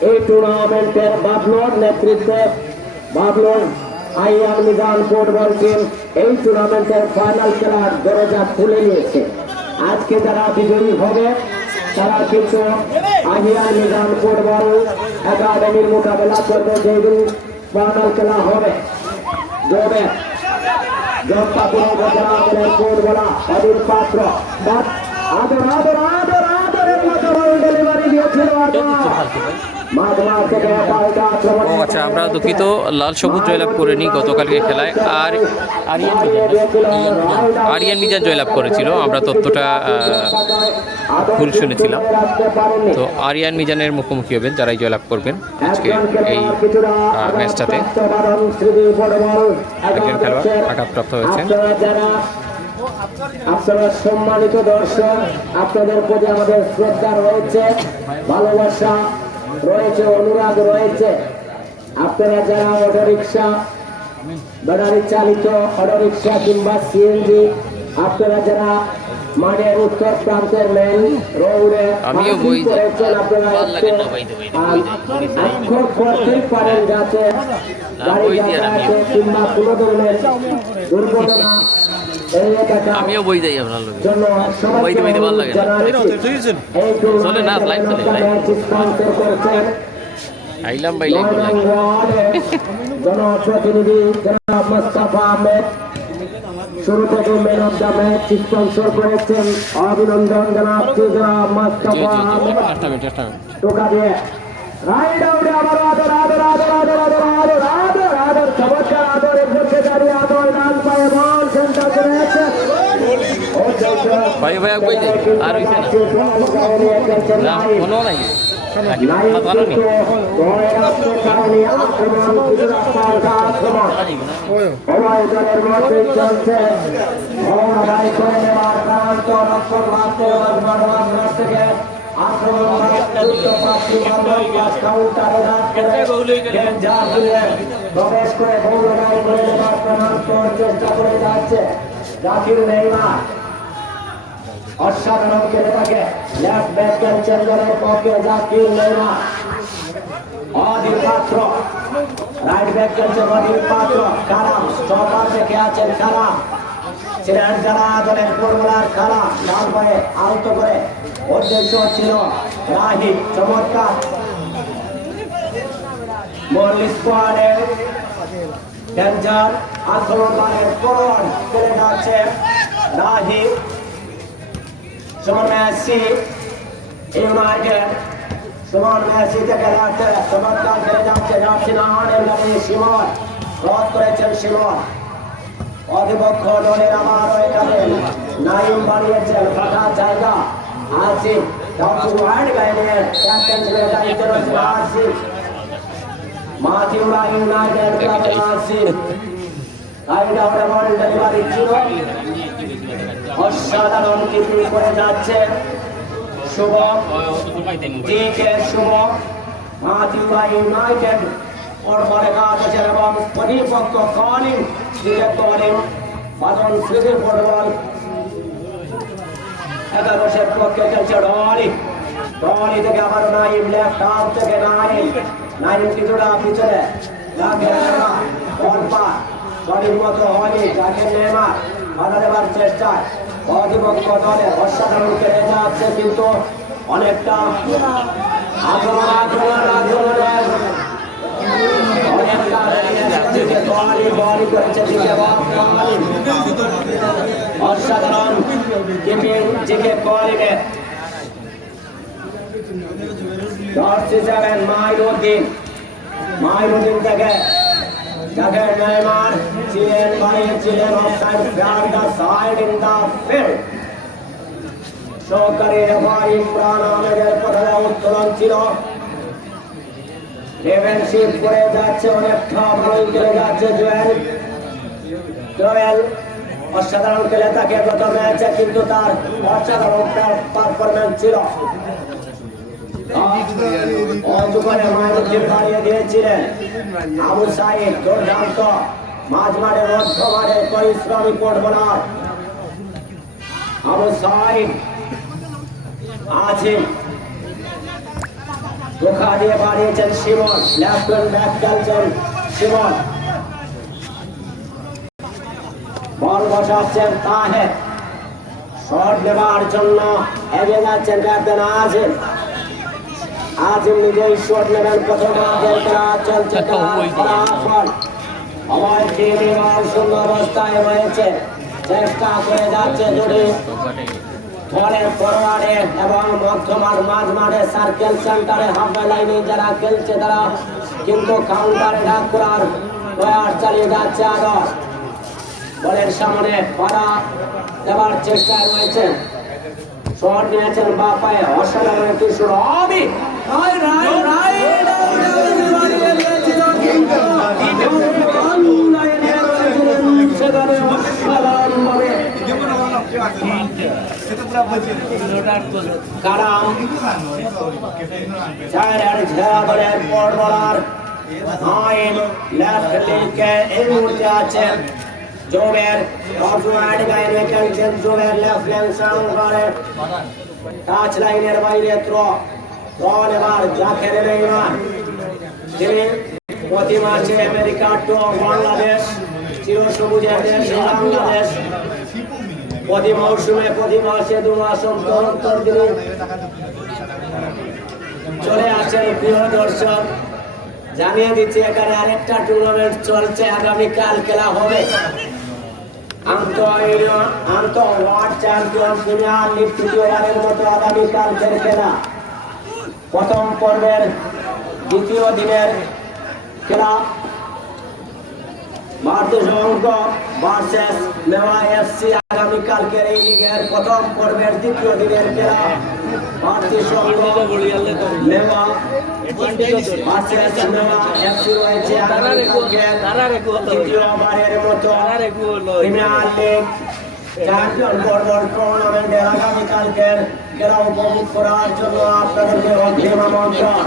এই টুর্নামেন্টের বাবলুর নেতৃত্বে বাবলুর আহিয়ান মিজান ফুটবল টিম এই টুর্নামেন্টের ফাইনাল খেলার দরজা খুলে নিয়েছে। আজকে যারা বিজয়ী হবে তারা কিন্তু আহিয়ান মিজান ফুটবল একাডেমির মোকাবেলা করবে যেদিন ফাইনাল খেলা হবে। ও আচ্ছা, আমরা দুঃখিত, লাল সবুজ জয়লাভ করেনি গতকালকে খেলায়, আর আরিয়ান মিজান জয়লাভ করেছিল। আমরা তথ্যটা ভুল শুনেছিলাম। তো আরিয়ান মিজানের মুখোমুখি হবেন যারাই জয়লাভ করবেন আজকে এই ম্যাচটাতে। একজন খেলোয়াড় আঘাতপ্রাপ্ত হয়েছেন। আপনারা সম্মানিত দর্শক, আপনাদের প্রতি আমাদের শ্রদ্ধা রয়েছে, ভালোবাসা রয়েছে, অনুরাগ রয়েছে। আপনারা যারা অটোরিকশা, ব্যাটারি চালিত অটোরিকশা কিংবা সিএনজি, আপনারা যারা মাঠের উত্তর প্রান্তের মেন রোডে করেছেন, আপনারা আক্ষর করতেই পারেন যাতে গাড়ি যাতায়াতে কিংবা কোনো ধরনের দুর্ঘটনা আমিও বই যাই আপনার লোক বইতে বইতে ভালো লাগে এই আইলাম বাইলে জনপ্রতিনিধি জনাব মোস্তফা আহমেদ শুরু থেকে man of the match sponsor করেছেন। অভিনন্দন জানাচ্ছি জনাব মোস্তফা আহমেদ। টোকা দিয়ে রাইড আউটে আবার আদর আদর আদর আদর আদর আদর আদর আদর চমৎকার আদর একজনকে দাঁড়িয়ে আদর ডান পায়ে বল সেন্টার করেছে। ভাই ভাই কই যাই আর হইছে না কোনো নাই প্রবেশ করে চেষ্টা করে যাচ্ছে জাকির নেইমার। অসাধারণ খেলে থাকে লেফট ব্যাক খেলছেন দলের পক্ষে জাকির নেইমার। অধীর পাত্র রাইট ব্যাক খেলছেন অধীর পাত্র। কালাম স্টপার দেখে আছেন কালাম ছিলেন যারা দলের ফুটবলার কালাম ডান পায়ে আহত করে উদ্দেশ্য ছিল রাহি চমৎকার মূল স্কোয়াডে ডেঞ্জার আক্রমণকারী ফরওয়ার্ড করে যাচ্ছে Rahi. Suman Messi United Suman Messi থেকে রাখতে চমৎকার খেলে যাচ্ছে সিমন ক্রস করেছেন সিমন। অধিপক্ষ দলের আবারও এখানে নাইম বানিয়েছেন ফাঁকা জায়গা আসিফ ওয়াইড গাইডের ক্যাপ্টেন ছিলেন দায়িত্বে রয়েছে আসিফ। মাথিউরা ইউনাইটেড ক্লাবের আসিফ গাইডা ওরে বল ডেলিভারি ছিল। অসাধারণ কিপিং করে যাচ্ছে শুভ ডিকে শুভ। মাথিউরা ইউনাইটেড পরে কাজ আছেন এবং প্রতিপক্ষ কলিং দিকে কলিং বাদন স্মৃতি ফুটবল একাদশের পক্ষে খেলছে রনি। রনি থেকে আবার নাইম লেফট হাফ থেকে নাইম কিছুটা পিছনে সঠিক মতো হয়নি যাকে নেমার বাধা দেওয়ার চেষ্টায় অধিপক্ষ দলে অসাধারণ খেলে যাচ্ছে কিন্তু অনেকটা অসাধারণ জিকে কলিংয়ে মাইনুদ্দিন থেকে যাকে নেইমার ছিলেন বানিয়েছিলেন offside fair the side in the field. সহকারী রেফারি ইমরান আহমেদের কথা উত্তোলন ছিল। ডিফেন্সিভ করে যাচ্ছে অনেকটা ভালোই খেলে যাচ্ছে জোয়েল অসাধারণ খেলে থাকে গত ম্যাচে কিন্তু তার অসাধারণ পারফরমেন্স ছিল। বাড়িয়ে দিয়েছিলেন আবু সাইদ দুর্দান্ত মাঝ মাঠে মধ্য মাঠে পরিশ্রমী ফুটবলার আবু সাইদ আছে। ধোকা দিয়ে বাড়িয়েছেন সিমন লেফট ব্যাক খেলছেন সিমন। বল বসাচ্ছেন তাহের শট নেবার জন্য এগিয়ে যাচ্ছেন ক্যাপ্টেন আজিম। আজিম নিজেই শট নেবেন প্রথম চলছে আমার টিম এবার শূন্য অবস্থায় রয়েছে চেষ্টা করে যাচ্ছে যদি বলের ফরওয়ার্ডে এবং মধ্যমাঠ মাঝ মাঠে সার্কেল সেন্টারে হাফ লাইনে যারা খেলছে তারা কিন্তু কাউন্টারে ডাক করার প্রয়াস চালিয়ে যাচ্ছে আদর। বলের সামনে পাড়া দেওয়ার চেষ্টায় রয়েছে শট নিয়েছেন বা পায়ে অসাধারণ একটি শুরু হবে কারাম লেফট লিঙ্কে এই মুহূর্তে আছেন জোবের অফসাইড লাইনে খেলছেন জোবের লেফট লেন সামনে টাচ লাইনের বাইরে থ্রো এবার জাকের নেইমার তিনি প্রতি মাসে আমেরিকা টু বাংলাদেশ চিরসবুজের দেশ বাংলাদেশ প্রতি মৌসুমে প্রতি মাসে 2 মাস অন্তর তিনি চলে আসেন প্রিয় দর্শক জানিয়ে দিচ্ছি এখানে আরেকটা টুর্নামেন্ট চলছে, আগামীকাল খেলা হবে ওয়ার্ল্ড চ্যাম্পিয়ন প্রিমিয়ার লিগ তৃতীয়বারের মতো আগামীকালকের খেলা। প্রথম পর্বের দ্বিতীয় দিনের খেলা ভারতীয় সংঘ ভার্সেস মেওয়া এফসি। আগামীকালকের এই লিগের প্রথম পর্বের দ্বিতীয় দিনের খেলা ভারতীয় সংঘ মেওয়া ভার্সেস মেওয়া এফসি রয়েছে আগামীকালকের তৃতীয়বারের মতো প্রিমিয়ার লিগ চ্যাম্পিয়ন পর্ব টুর্নামেন্টের আগামীকালকের খেলা উপভোগ করার জন্য আপনাদেরকে অগ্রিম আমন্ত্রণ।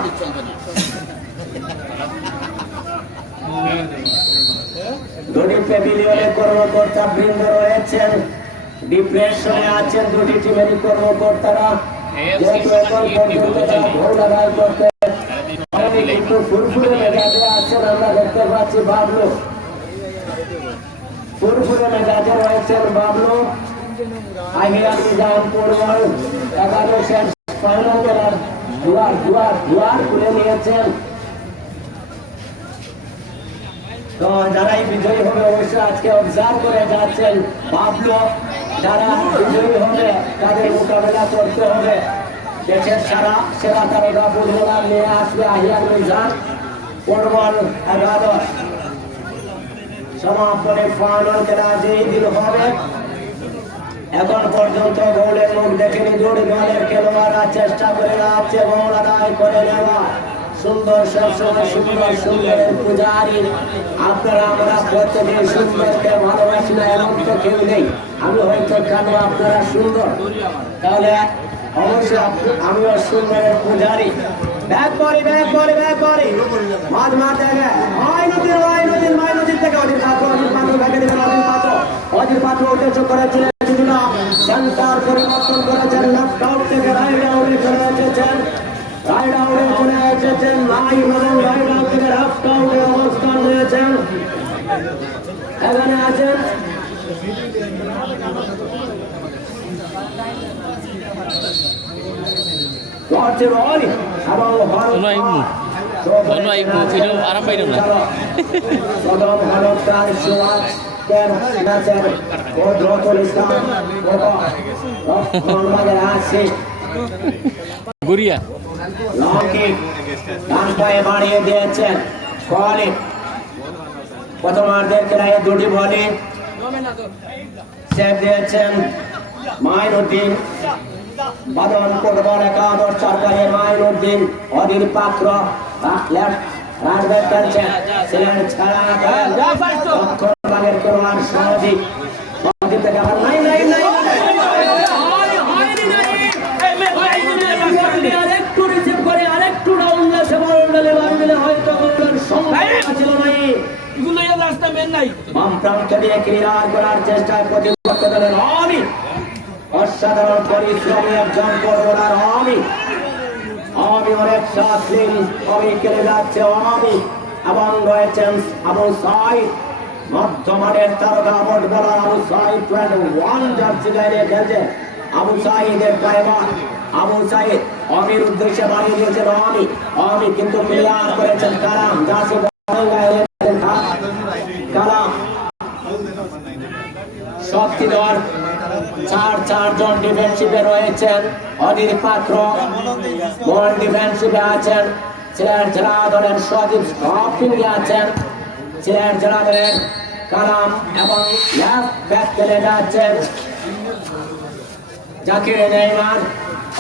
দুটি প্যাভিলিয়নে কর্মকর্তা বৃন্দ রয়েছেন, ডিপ্রেশনে আছেন দুটি টিমেরই কর্মকর্তারা। যেহেতু এখন পর্যন্ত তারা ভোট আদায় করতে একটু ফুরফুরে মেজাজে আছেন, আমরা দেখতে পাচ্ছি বাবলু ফুরফুরে মেজাজে রয়েছেন। বাবলু আহিয়া নিজাম পূর্বল একাদশের ফাইনাল খেলার দুয়ার খুলে নিয়েছেন। তো যারাই বিজয়ী হবে অবশ্যই আজকে অবজার্ভ করে যাচ্ছেন বাবলু। যারা বিজয়ী হবে তাদের মোকাবেলা করতে হবে। দেশের সেরা তারকা ফুটবলার নিয়ে আসবে আহিয়া নিজাম পূর্বল একাদশ। সমাপনে ফাইনাল খেলা যেই দিন হবে এখন পর্যন্ত গোলের মুখ দেখেনি দুটি দলের খেলোয়াড়রা চেষ্টা করে যাচ্ছে গোল আদায় করে নেওয়া। সুন্দর সবসময় সুন্দরের পূজারি আপনারা আমরা প্রত্যেকে সুন্দরকে ভালোবাসি না এমন তো কেউ নেই। আমি হয়তো কেন আপনারা সুন্দর, তাহলে অবশ্যই আমিও সুন্দরের পূজারি। ব্যাক করি মাঝ থেকে মাইনদীর থেকে অজির পাত্র উদ্দেশ্য করেছিলেন কিছুটা সেন্টার পরিবর্তন করেছেন, লেফট আউট থেকে রাইট আউটে চলে এসেছেন। রাইট আউট থেকে লেফট আউটে অবস্থান নিয়েছেন। এখানে আছেন গুড়িয়া বাড়িয়ে দিয়েছেন কোহলি। প্রথমার্ধের খেলায় দুটি বলে সেভ দিয়েছেন মাইনুদ্দিন। বাদন ফুটবল একাদশ সরকারের মাইনুদ্দিন। অধীর পাত্র লেফট রাইট ব্যাক খেলছেন, ছিলেন ছাড়া দক্ষিণবঙ্গের খেলোয়াড় সহজিৎ থেকে আবার আরেকটু রিসিভ করে আরেকটু ডাউন গেছে বল দিলে হয়তো ছিল নাই। বাম প্রান্ত দিয়ে ক্লিয়ার করার চেষ্টায় প্রতিপক্ষ দলের অসাধারণ পরিশ্রমী একজন ফুটবলার অনেক শাস্তিন খেলে যাচ্ছে এবং রয়েছেন আবু সাইদ। মধ্যমানের তারকা ফুটবলার আবু সাইদ 21 জার্সি গায়ে খেলছে। আবু সাইদের ড্রাইভার আবু সাইদ অমির উদ্দেশ্যে বাড়িয়ে দিয়েছেন অমি কিন্তু ক্লিয়ার করেছেন কালাম। জার্সি কালাম শক্তিধর চারজন ডিফেন্সিভে রয়েছেন। অধীর পাত্র বল ডিফেন্সিভে আছেন। সিলেট জেলা দলের সজীব স্টপিংয়ে আছেন। সিলেট জেলা দলের কালাম এবং লেফট ব্যাক খেলে যাচ্ছেন জাকির নেইমার।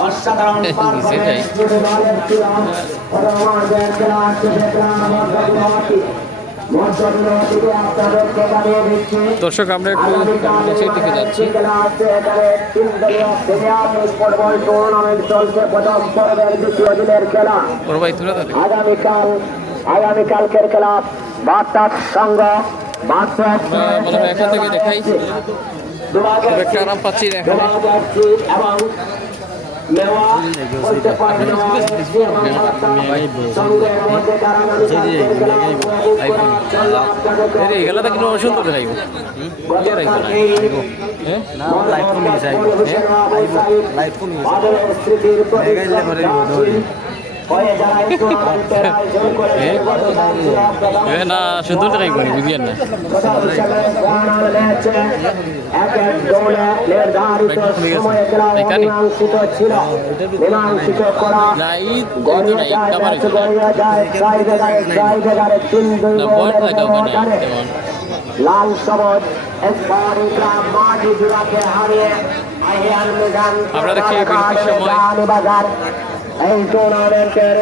অসাধারণ পারফরম্যান্স দুটো দলের ছিল। পরমার্ধের খেলা দর্শক আমরা একটু নিচের দিকে যাচ্ছি। আগামীকালকের খেলা বার্তার সঙ্গ এখান থেকে দেখাই একটা আরাম পাচ্ছি এখানে। এবং গেলাটা কিন্তু সুন্দর দেখাইব না সুন্দর টাকাই করি বুঝিয়েন না লাল সবুজ মাটি জুড়াকে হারিয়ে আমরা দেখছি বিরতির সময় বাজার এই টুর্নামেন্টের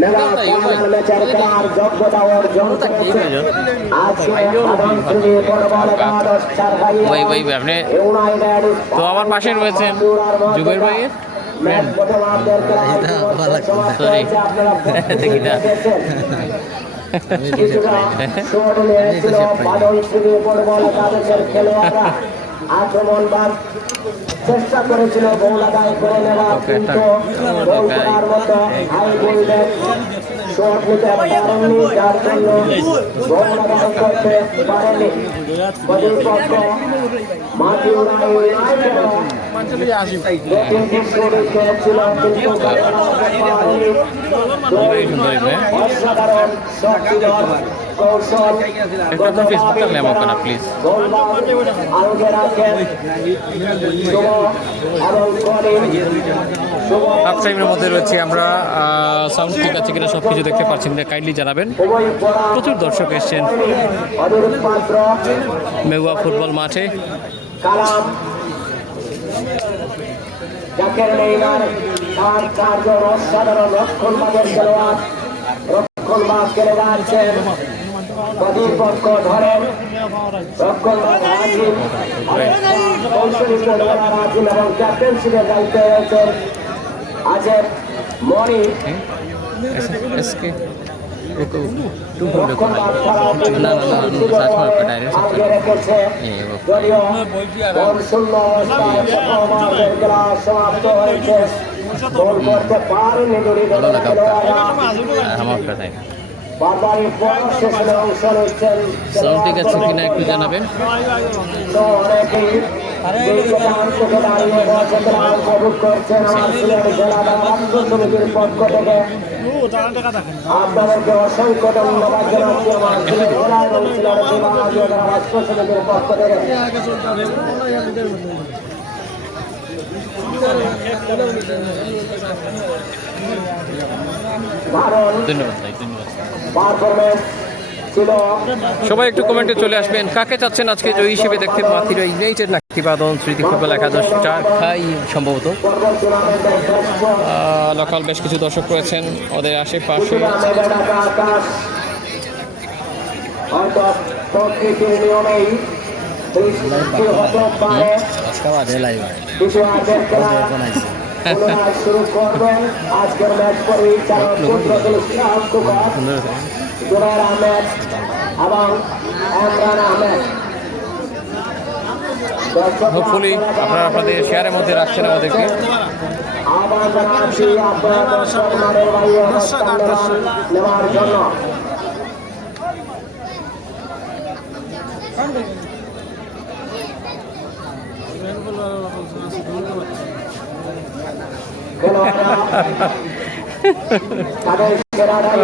মেগা ফাইনাল ম্যাচের খেলার যোগ্যতা অর্জন করেছে আজকে প্রথম শ্রেণী ফুটবল একাদশ ভাই ভাই আপনি তো আমার পাশে রয়েছেন জুবের ভাইয়ের ম্যাচ প্রথমার্ধের সরি দেখি না খেলোয়াড়রা আক্রমণবাদ চেষ্টা করেছিল গোল আদায় করে নেওয়ার কিন্তু গোল করার মতো হাই গোল্ডেন শট নিতে পারেননি যার জন্য গোল আদায় করতে পারেনি প্রতিপক্ষ মাটিউরা ইউনাইটেড খেলেছিল কিন্তু অসাধারণ শক্তিধর কৌশল একটা ফেসবুকটা লেমো কেনা প্লিজ আগে রাখেন শুভ এবং করিম শুভ হাফ টাইমের মধ্যে রয়েছে আমরা সাউন্ড ঠিক আছে কিনা সব কিছু দেখতে পাচ্ছি কিনা কাইন্ডলি জানাবেন প্রচুর দর্শক এসছেন অনিরুদ্ধ পাত্র মেগুয়া ফুটবল মাঠে কালাম জাকের নেইমার তার চারজন অসাধারণ রক্ষণভাগের খেলোয়াড় রক্ষণভাগ খেলে যাচ্ছেন প্রতিপক্ষ ধরেন রক্ষণভাগ রাজিম কৌশলী খেলোয়াড় রাজিম এবং ক্যাপ্টেন্সিপের দায়িত্বে রয়েছেন আজের মনি এসকে রক্ষণভাগ ছাড়াও আগে রেখেছে যদিও গোল শূন্য অবস্থায় প্রথমার্ধের খেলা সমাপ্ত হয়েছে গোল করতে পারেনি দুটি দলের খেলোয়াড়রা বারবারই সেশনে অংশ নিচ্ছেন সাউন্ড ঠিক আছে কিনা একটু জানাবেন তো অনেকেই থেকে দাঁড়িয়ে খেলা উপভোগ করছেন আমার সিলেট জেলা রাষ্ট্র সমিতির পক্ষ থেকে আপনাদেরকে অসংখ্য ধন্যবাদ জানাচ্ছি আমার সিলেট জেলা এবং সিলেট বিভাগীয় রাষ্ট্র সমিতির পক্ষ থেকে ধন্যবাদ ভাই ধন্যবাদ পারফরমেন্স ছিল সবাই একটু কমেন্টে চলে আসবেন কাকে চাচ্ছেন আজকে জয়ী হিসেবে দেখতে মাথিরা ইউনাইটেড নাকি বাদন স্মৃতি ফুটবল একাদশ চার খাই সম্ভবত লোকাল বেশ কিছু দর্শক রয়েছেন ওদের আশেপাশে হয়তো প্রকৃতির নিয়মেই বৃষ্টি হতে পারে কিছু আগের খেলা পুনরায় শুরু করবেন আজকের ম্যাচ পরিচালক জুনায়ের আহমেদ এবং ইমরান আহমেদ হোপফুলি আপনারা আপনাদের শেয়ারের মধ্যে রাখছেন আমাদেরকে আহ্বান জানাচ্ছি আপনারা দর্শক মানের বাড়ি অবস্থান নেওয়ার জন্য তাদের সেরাটাই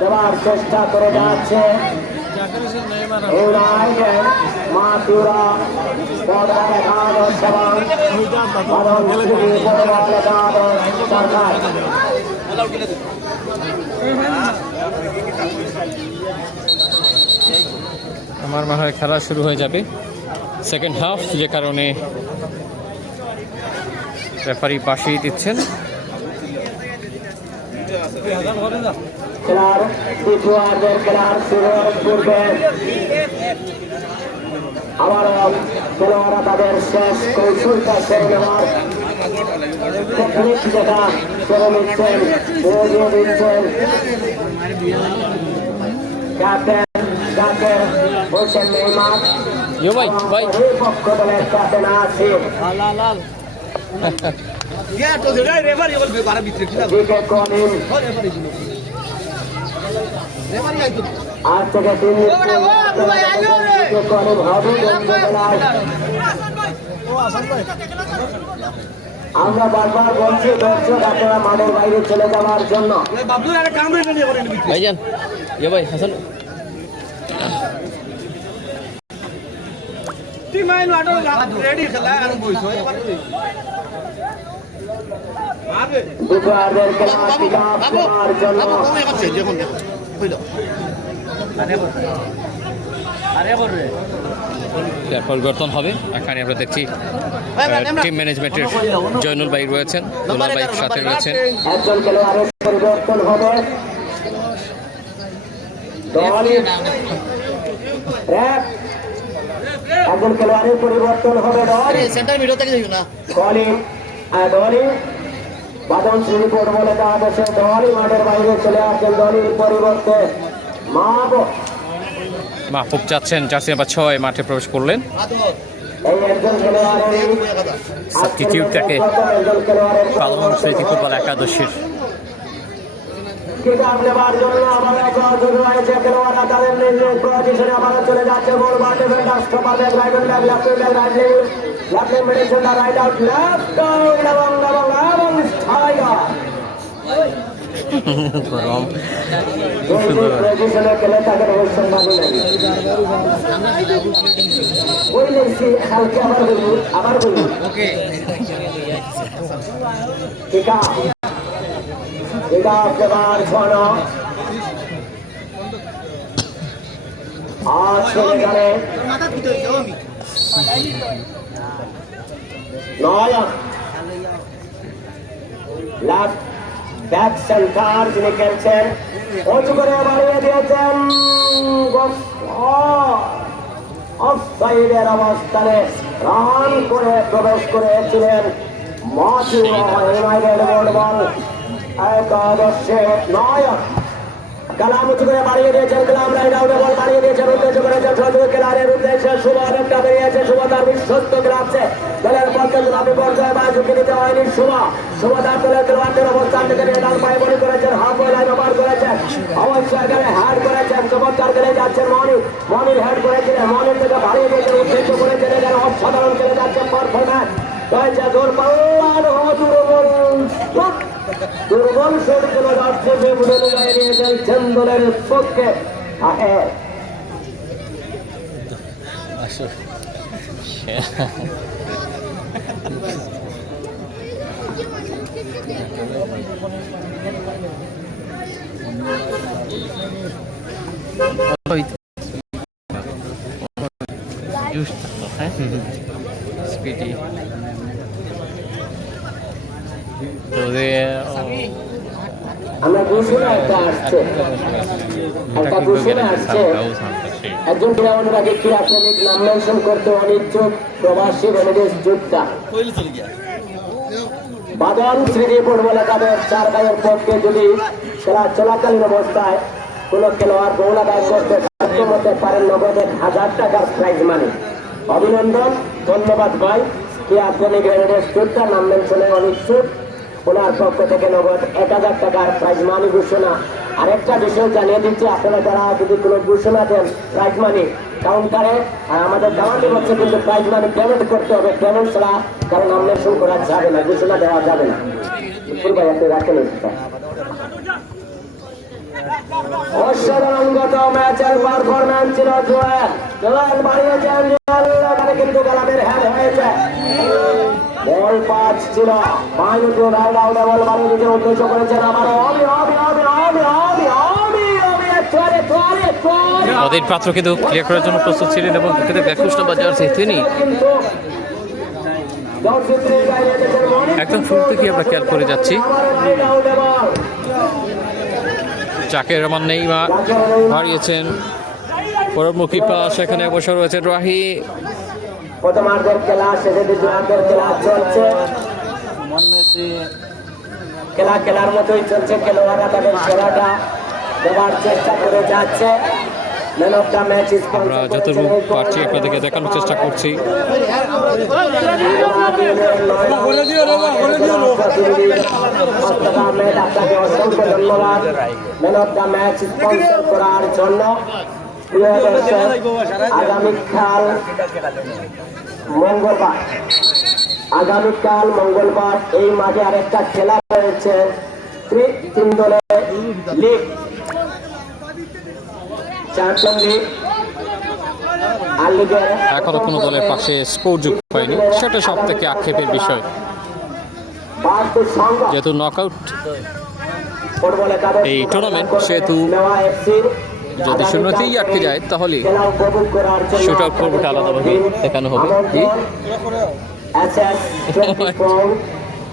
দেওয়ার চেষ্টা করে যাচ্ছে ইউনাইটেড মাতুরা বর্ডার একাদশ এবং বাদলশ্রী ফুটবল একাদশ সরকার আমার মনে হয় খেলা শুরু হয়ে যাবে সেকেন্ড হাফ যে কারণে রেফারি পাশেই দিচ্ছেন খেলার দ্বিতীয়ার্ধের খেলার শুরুর পূর্বে আবারও খেলোয়াড়রা তাদের শেষ কৌশলটা সেরে নেওয়ার টেকনিক যেটা সেরে নিচ্ছেন বুঝিয়ে দিচ্ছেন ক্যাপ্টেন জাকের হোসেন নেইমার পক্ষ দলের ক্যাপ্টেন আসিফ আজ থেকে 3 হবে আমরা বারবার বলছি দর্শক আপনারা মাঠের বাইরে চলে যাওয়ার জন্য। ভাইজান ভাই হাসান দুপুরের খেলা পিক আপ করার জন্য পরিবর্তন হবে। এখানে আমরা দেখছি টিম ম্যানেজমেন্টের জয়নুল ভাই রয়েছেন, দুলাল ভাই সাথে রয়েছেন। একজন খেলোয়াড়ের পরিবর্তন হবে। একজন খেলোয়াড়ের পরিবর্তন হবে। বাদন শ্রীপুর বলে দেওয়া হয়েছে ধোয়ারি মাঠের বাইরে চলে আসছেন ধোনির পরিবর্তে মাহবুব যাচ্ছেন, জার্সি নাম্বার 6 মাঠে প্রবেশ করলেন। এই একজন খেলোয়াড়ের সাবস্টিটিউট থেকে পালন স্মৃতি ফুটবল একাদশীর কিতাব নেবার জন্য আমাদের প্রয়োজন রয়েছে। খেলোয়াড়রা তাদের নিজ নিজ পজিশনে আবারও চলে যাচ্ছে। Goal bar defender stopper back right back left back right left middle right out left এবং স্ট্রাইকার গরম পজিশনে খেলে থাকেন হোসেন বাবু। ওই লেগছি কালকে আবার বলবো ওকে ঠিক আছে। এটা আপনার ছড়া আর চলে গেলে নয়ন লেফট ব্যাক সেন্টার যিনি খেলছেন উঁচু করে বাড়িয়ে দিয়েছেন। অফসাইডের অবস্থানে রান করে প্রবেশ করেছিলেন মাঠে ইউনাইটেড ফুটবল একাদশে নয়ন। কালাম উঁচু করে বাড়িয়ে দিয়েছেন, কালাম রাইট আউটে বল বাড়িয়ে দিয়েছেন, উদ্দেশ্য করেছেন সজীব খেলারের উদ্দেশ্যে শুভ একটা বেরিয়েছে। শুভ তার বিশ্বস্ত খেলাচ্ছে দলের পক্ষে গোলাপি পর্যায়ে বা ঝুঁকি নিতে হয়নি। শুভ তার দলের খেলোয়াড়দের অবস্থান থেকে নিয়ে ডান পায়ে বলি করেছেন, হাফ লাইন ওভার করেছেন, অবশ্যই এখানে হ্যাড করেছেন। চমৎকার খেলে যাচ্ছেন মনির হ্যাড করেছিলেন, মনির থেকে বাড়িয়ে দিয়েছেন, উদ্দেশ্য করেছেন এখানে অসাধারণ খেলে যাচ্ছেন পারফরম্যান্স রয়েছে। দূর পাল্লার দুর্বল শরীর চলে যাচ্ছে যে বুঝে নিয়ে যাচ্ছেন দলের পক্ষে। স্পিডি আমরা ঘোষণা একটা আসছে একজন ক্রীড়ানুরাগী ক্রীড়া শ্রমিক নাম মেনশন করতে অনিচ্ছুক প্রবাসী রেমিডিস যোদ্ধা বাদন স্মৃতি ফুটবল একাদশ 4 গায়ের পক্ষে যদি খেলা চলাকালীন অবস্থায় কোন খেলোয়াড় গোল আদায় করতে সক্ষম হতে পারেন নগদে 1000 টাকার প্রাইজ মানি। অভিনন্দন, ধন্যবাদ ভাই। ক্রীড়া শ্রমিক রেমিডিস যোদ্ধা নাম মেনশনে অনিচ্ছুক, ওনার পক্ষ থেকে নগদ 1000 টাকার প্রাইজ মানি ঘোষণা। আরেকটা বিষয় জানিয়ে দিচ্ছি, আপনারা যারা যদি কোনো ঘোষণা দেন প্রাইজ মানি কাউন্টারে আমাদের দেওয়ানি হচ্ছে, কিন্তু প্রাইজ মানি পেমেন্ট করতে হবে। পেমেন্ট ছাড়া কারণ নমিনেশন করা যাবে না, ঘোষণা দেওয়া যাবে না। ভাই আপনি রাখেন। অসাধারণগত ম্যাচের পারফরম্যান্স ছিল জোয়াল বাড়িয়েছেন, কিন্তু গলাদের হ্যাড হয়েছে। বল পাঁচ ছিল মাইনুটু রাইট আউটে বল বাড়িয়ে দিতে উদ্দেশ্য করেছেন আবার নদীর পাত্র কিন্তু ক্লিয়ার করার জন্য প্রস্তুত ছিলেন এবং কিন্তু 21 নম্বর জার্সি তিনি একদম শুরু থেকে আমরা খেয়াল করে যাচ্ছি। জাকের রহমান নেইমা হারিয়েছেন, পরমুখী পাস এখানে বসে রয়েছেন রাহি। প্রথমার্ধের খেলা শেষে দ্বিতীয়ার্ধের খেলা চলছে, খেলার মতোই চলছে। খেলোয়াড়রা তাদের খেলাটা দেওয়ার চেষ্টা করে যাচ্ছে। আমরা যতটুকু পারছি আপনাদেরকে দেখানোর চেষ্টা করছি। ধন্যবাদ man of the match sponsor করার জন্য। আগামীকাল মঙ্গলবার আগামীকাল মঙ্গলবার এই মাঠে আরেকটা খেলা রয়েছে, তিন দলের লিগ, চ্যাম্পিয়ন লিগ আর লিগের এখনো কোনো দলের পাশে স্কোর যুক্ত হয়নি, সেটা সব থেকে আক্ষেপের বিষয়। বাড়তি সংখ্যা যেহেতু নকআউট ফুটবল একাদশ এই টুর্নামেন্ট, সেহেতু নেওয়া এফসির যদি শূন্যতেই আটকে যায় তাহলে খেলা উপভোগ করার জন্য শুট আউট পর্বটা আলাদাভাবে দেখানো হবে। জি, SS24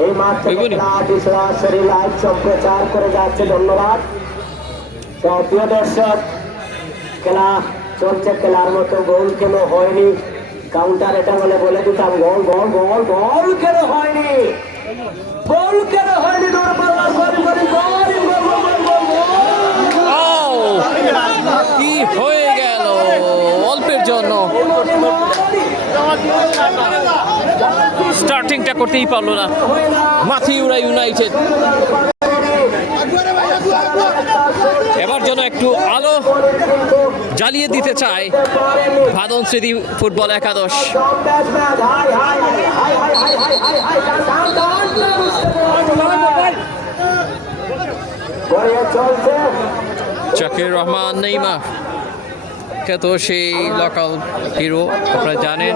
এই মাঠ থেকে এগুলি? খেলাটি সরাসরি লাইভ সম্প্রচার করে যাচ্ছে। ধন্যবাদ। তো প্রিয় দর্শক, খেলা চলছে, খেলার মতো গোল কেন হয়নি, কাউন্টার এটা বলে দিতাম, গোল গোল গোল গোল কেন হয়নি, গোল কেন হয়নি, দূরপাল্লার গোল গোল গোল গোল গোল গোল। কি হয়ে গেল অল্পের জন্য, স্টার্টিংটা করতেই পারলো না মাথিউরা ইউনাইটেড। এবার যেন একটু আলো জ্বালিয়ে দিতে চায় ভাদন স্মৃতি ফুটবল একাদশ। জাকির রহমান নেইমার খ্যাত সেই লোকাল হিরো, আপনারা জানেন।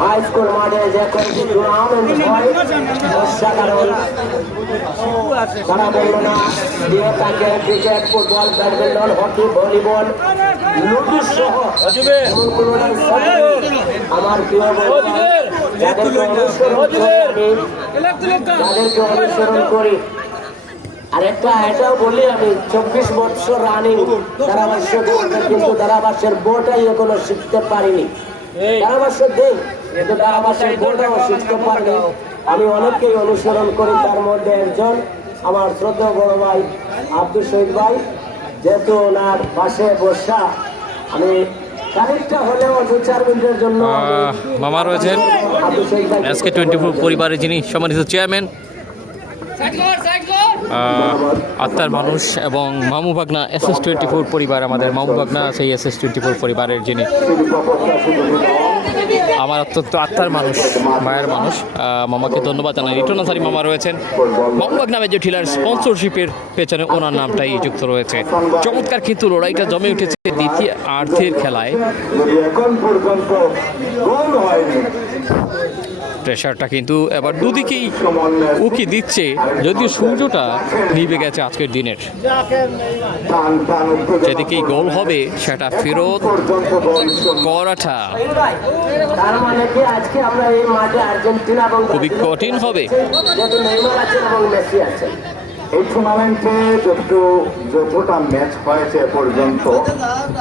হাই স্কুল মাঠে যে কয়েকটি টুর্নামেন্ট হয়, অসাধারণ, তারা বলল না দিয়ে থাকে cricket, football, badminton, hockey, volleyball, ludo সহ এমন কোনো নাই। আমার প্রিয় বন্ধুরা, যাদেরকে অনুসরণ করি, আরেকটা এটাও বলি আমি, 24 বছর রানিং ধারাভাষ্য, কিন্তু ধারাভাষ্যের বোর্ডটাই এখনো শিখতে পারিনি। ধারাভাষ্য দিন, কিন্তু ধারাভাষ্যের বোর্ডটাও শিখতে পারিনি। আমি অনেককেই অনুসরণ করি, তার মধ্যে একজন আমার শ্রদ্ধেয় বড় ভাই আব্দুল শহীদ ভাই, যেহেতু ওনার পাশে বসা আমি খানিকটা হলেও 2-4 মিনিটের জন্য মামা রয়েছেন আব্দুল শহীদ ভাই SK24 পরিবারের যিনি সম্মানিত চেয়ারম্যান, আত্মার মানুষ এবং মামু ভাগনা SS24 পরিবার, আমাদের মামু ভাগনা সেই SS24 পরিবারের যিনি আমার অত্যন্ত আত্মার মানুষ, মায়ের মানুষ, মামাকে ধন্যবাদ জানাই। রিটন আনসারী মামা রয়েছেন, মামু ভাগনা মেজর ঠিলার স্পন্সরশিপের পেছনে ওনার নামটাই যুক্ত রয়েছে। চমৎকার কিন্তু লড়াইটা জমে উঠেছে দ্বিতীয় আর্ধের খেলায়। এখন পর্যন্ত গোল হয়নি। প্রেশারটা কিন্তু এবার দুদিকেই উকি দিচ্ছে, যদিও সূর্যটা নিভে গেছে আজকের দিনের। যেদিকেই গোল হবে সেটা ফেরত করাটা তার মানে কি আজকে আমরা এই মাঠে আর্জেন্টিনা এবং খুবই কঠিন হবে। যেহেতু নেইমার আছেন এবং মেসি আছেন, এই টুর্নামেন্টে যতটা ম্যাচ হয়েছে এ পর্যন্ত,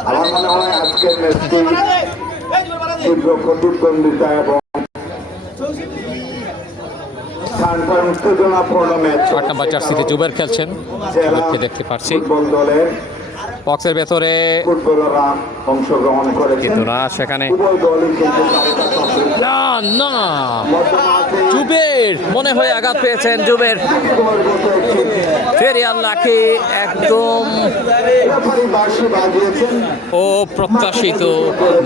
আমার মনে হয় আজকের ম্যাচটি তীব্র প্রতিদ্বন্দ্বিতা এবং উত্তেজনাপূর্ণ ম্যাচ। 8 নম্বর জার্সিতে জুবের খেলছেন, জুবেরকে দেখতে পাচ্ছি ফুটবল দলের বক্সের ভেতরে, ফুটবলাররা অংশগ্রহণ করেছে, কিন্তু না সেখানে উভয় দলই কিন্তু না না জুবের মনে হয় আঘাত পেয়েছেন। জুবের ফেরিয়াল লাখে একদম বাজিয়েছেন ও প্রত্যাশিত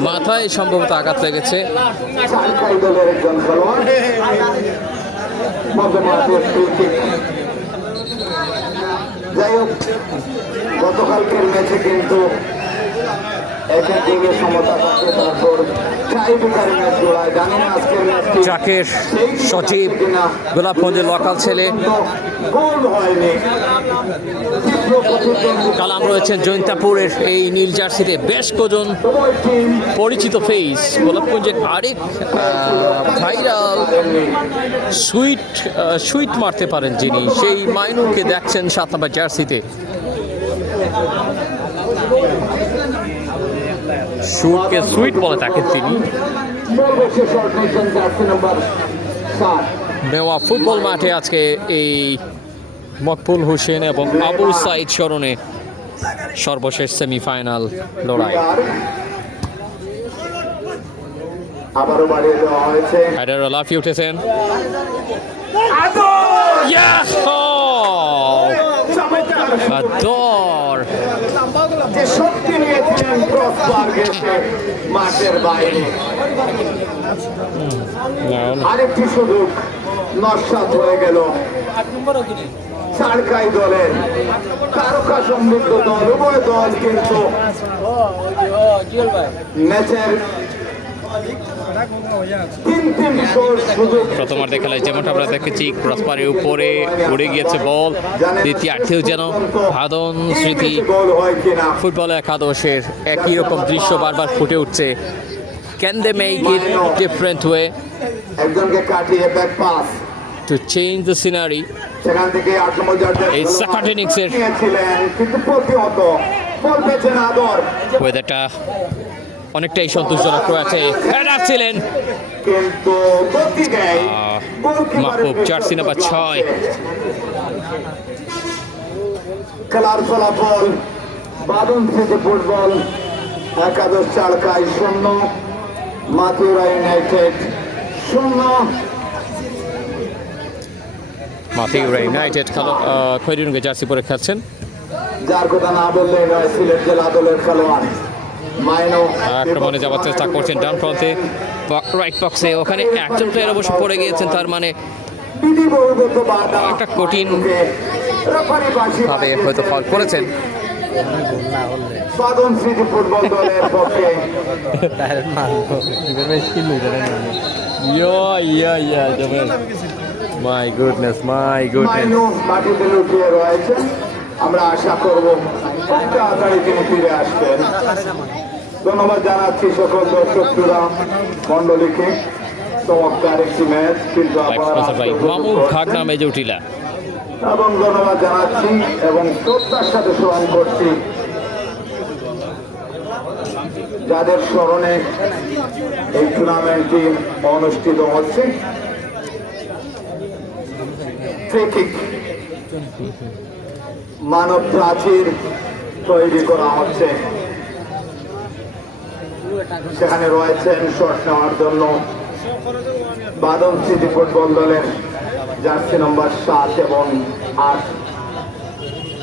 মাথায় সম্ভবত আঘাত লেগেছে। চারটাই দলের একজন খেলোয়াড় যাই হোক, গতকালকের ম্যাচে কিন্তু একের দিকে সমতা থাকে, তারপর টাইব্রেকারে ম্যাচ জোড়ায়। জানি না আজকের ম্যাচটি জাকের সচিব, গোলাপগঞ্জের লোকাল ছেলে, গোল হয়নি। কালাম রয়েছেন জৈন্তাপুরের এই নীল জার্সিতে, বেশ কজন পরিচিত ফেস। গোলাপগঞ্জের আরেক ভাইরাল সুইট মারতে পারেন যিনি, সেই মাইনুরকে দেখছেন 7 নম্বর জার্সিতে। শুটকে সুইট বলে তাকে তিনি। মেওয়া ফুটবল মাঠে আজকে এই মকবুল হোসেন এবং আবু সাইদ স্মরণে সর্বশেষ সেমিফাইনাল লড়াই। আবারও বাড়িয়ে দেওয়া হয়েছে। হায়দার লাফিয়ে উঠেছেন। Yes! Oh! Ador! যে শক্তি নিয়ে দেখলেন ক্রসবার গেছে মাঠের বাইরে। আরেকটি সুযোগ নস্যাৎ হয়ে গেল সারকাই দলের। তারকা সমৃদ্ধ দল, উভয় দল কিন্তু ম্যাচের প্রথমার্ধে খেলায় যেমনটা আমরা দেখেছি ক্রসবারের উপরে উড়ে গিয়েছে বল। দ্বিতীয়ার্ধেও যেন ভাদন স্মৃতি ফুটবল একাদশের একই রকম দৃশ্য বারবার ফুটে উঠছে। Can they make it different way একজনকে কাটিয়ে back pass to change the scenery? সেখান থেকে এই সেকেন্ড ইনিংসের ছিলেন কিন্তু প্রতিহত বল পেয়েছেন আদর, ওয়েদারটা অনেকটাই সন্তোষজনক রয়েছে। হেডার ছিলেন কিন্তু গতি দেয় মাহবুব, জার্সি নাম্বার 6। খেলার ফলাফল বাদন স্মৃতি ফুটবল একাদশ চালকায় 0, মাথুরা ইউনাইটেড 0। মাথুরা ইউনাইটেড খয়েরি রঙের জার্সি পরে খেলছেন। যার কথা না বললে নয়, সিলেট জেলা দলের খেলোয়াড় আক্রমণে যাওয়ার চেষ্টা করছেন ডান প্রান্তে রাইট বক্সে। ওখানে একজন প্লেয়ার অবশ্য পড়ে গিয়েছেন, তার মানে একটা কঠিন ভাবে হয়তো ফাউল করেছেন। বাদন স্মৃতি ফুটবল দলের পক্ষে মাই গুডনেস মাটিতে লুটিয়ে রয়েছে। আমরা আশা করব খুব তাড়াতাড়ি তিনি ফিরে আসবেন। ধন্যবাদ জানাচ্ছি সকল দর্শকরা মন্ডলীকে। চমৎকার একটি ম্যাচ কিন্তু এবং ধন্যবাদ জানাচ্ছি এবং শ্রদ্ধার সাথে স্মরণ করছি যাদের স্মরণে এই টুর্নামেন্টটি অনুষ্ঠিত হচ্ছে। মানব প্রাচীর তৈরি করা হচ্ছে, সেখানে রয়েছেন শট নেওয়ার জন্য বাদন স্মৃতি ফুটবল দলের জার্সি নম্বর 7 এবং 8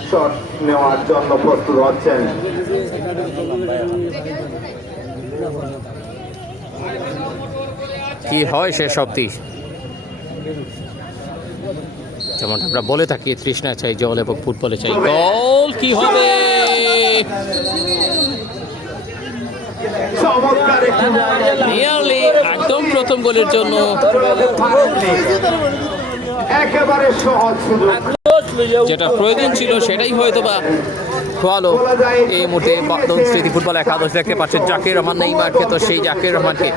শট নেওয়ার জন্য প্রস্তুত হচ্ছেন। কি হয় সে সবটি যেমন আমরা বলে থাকি, তৃষ্ণা চাই জল এবং ফুটবলে চাই গোল। কি হবে? নিয়ারলি একদম প্রথম গোলের জন্য একেবারে সহজ সুযোগ, যেটা প্রয়োজন ছিল সেটাই হয়তো বা খোয়ালো। এই মুহূর্তে বাদন স্মৃতি ফুটবল একাদশ দেখতে পাচ্ছেন জাকির রহমান নেই মাঠে, তো সেই জাকির রহমানকে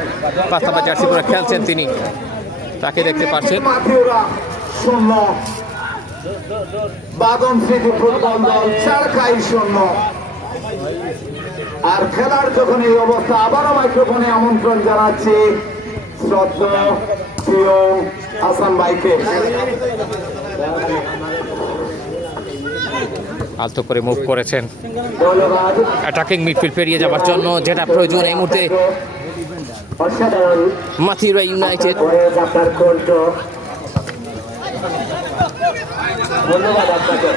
5 নাম্বার জার্সি পরে খেলছেন তিনি, তাকে দেখতে পাচ্ছেন। বাদন স্মৃতি ফুটবল দল চারখাই 0। আর খেলার যখন এই অবস্থা, আবারও মাইক্রোফোনে আমন্ত্রণ জানাচ্ছি শ্রদ্ধা প্রিয় হাসান ভাইকে আলতো করে মুভ করেছেন ধন্যবাদ। অ্যাটাকিং মিডফিল্ড পেরিয়ে যাওয়ার জন্য, যেটা প্রয়োজন এই মুহূর্তে অসাধারণ মাথুরা ইউনাইটেড। আপনার কণ্ঠ, ধন্যবাদ আপনাকে।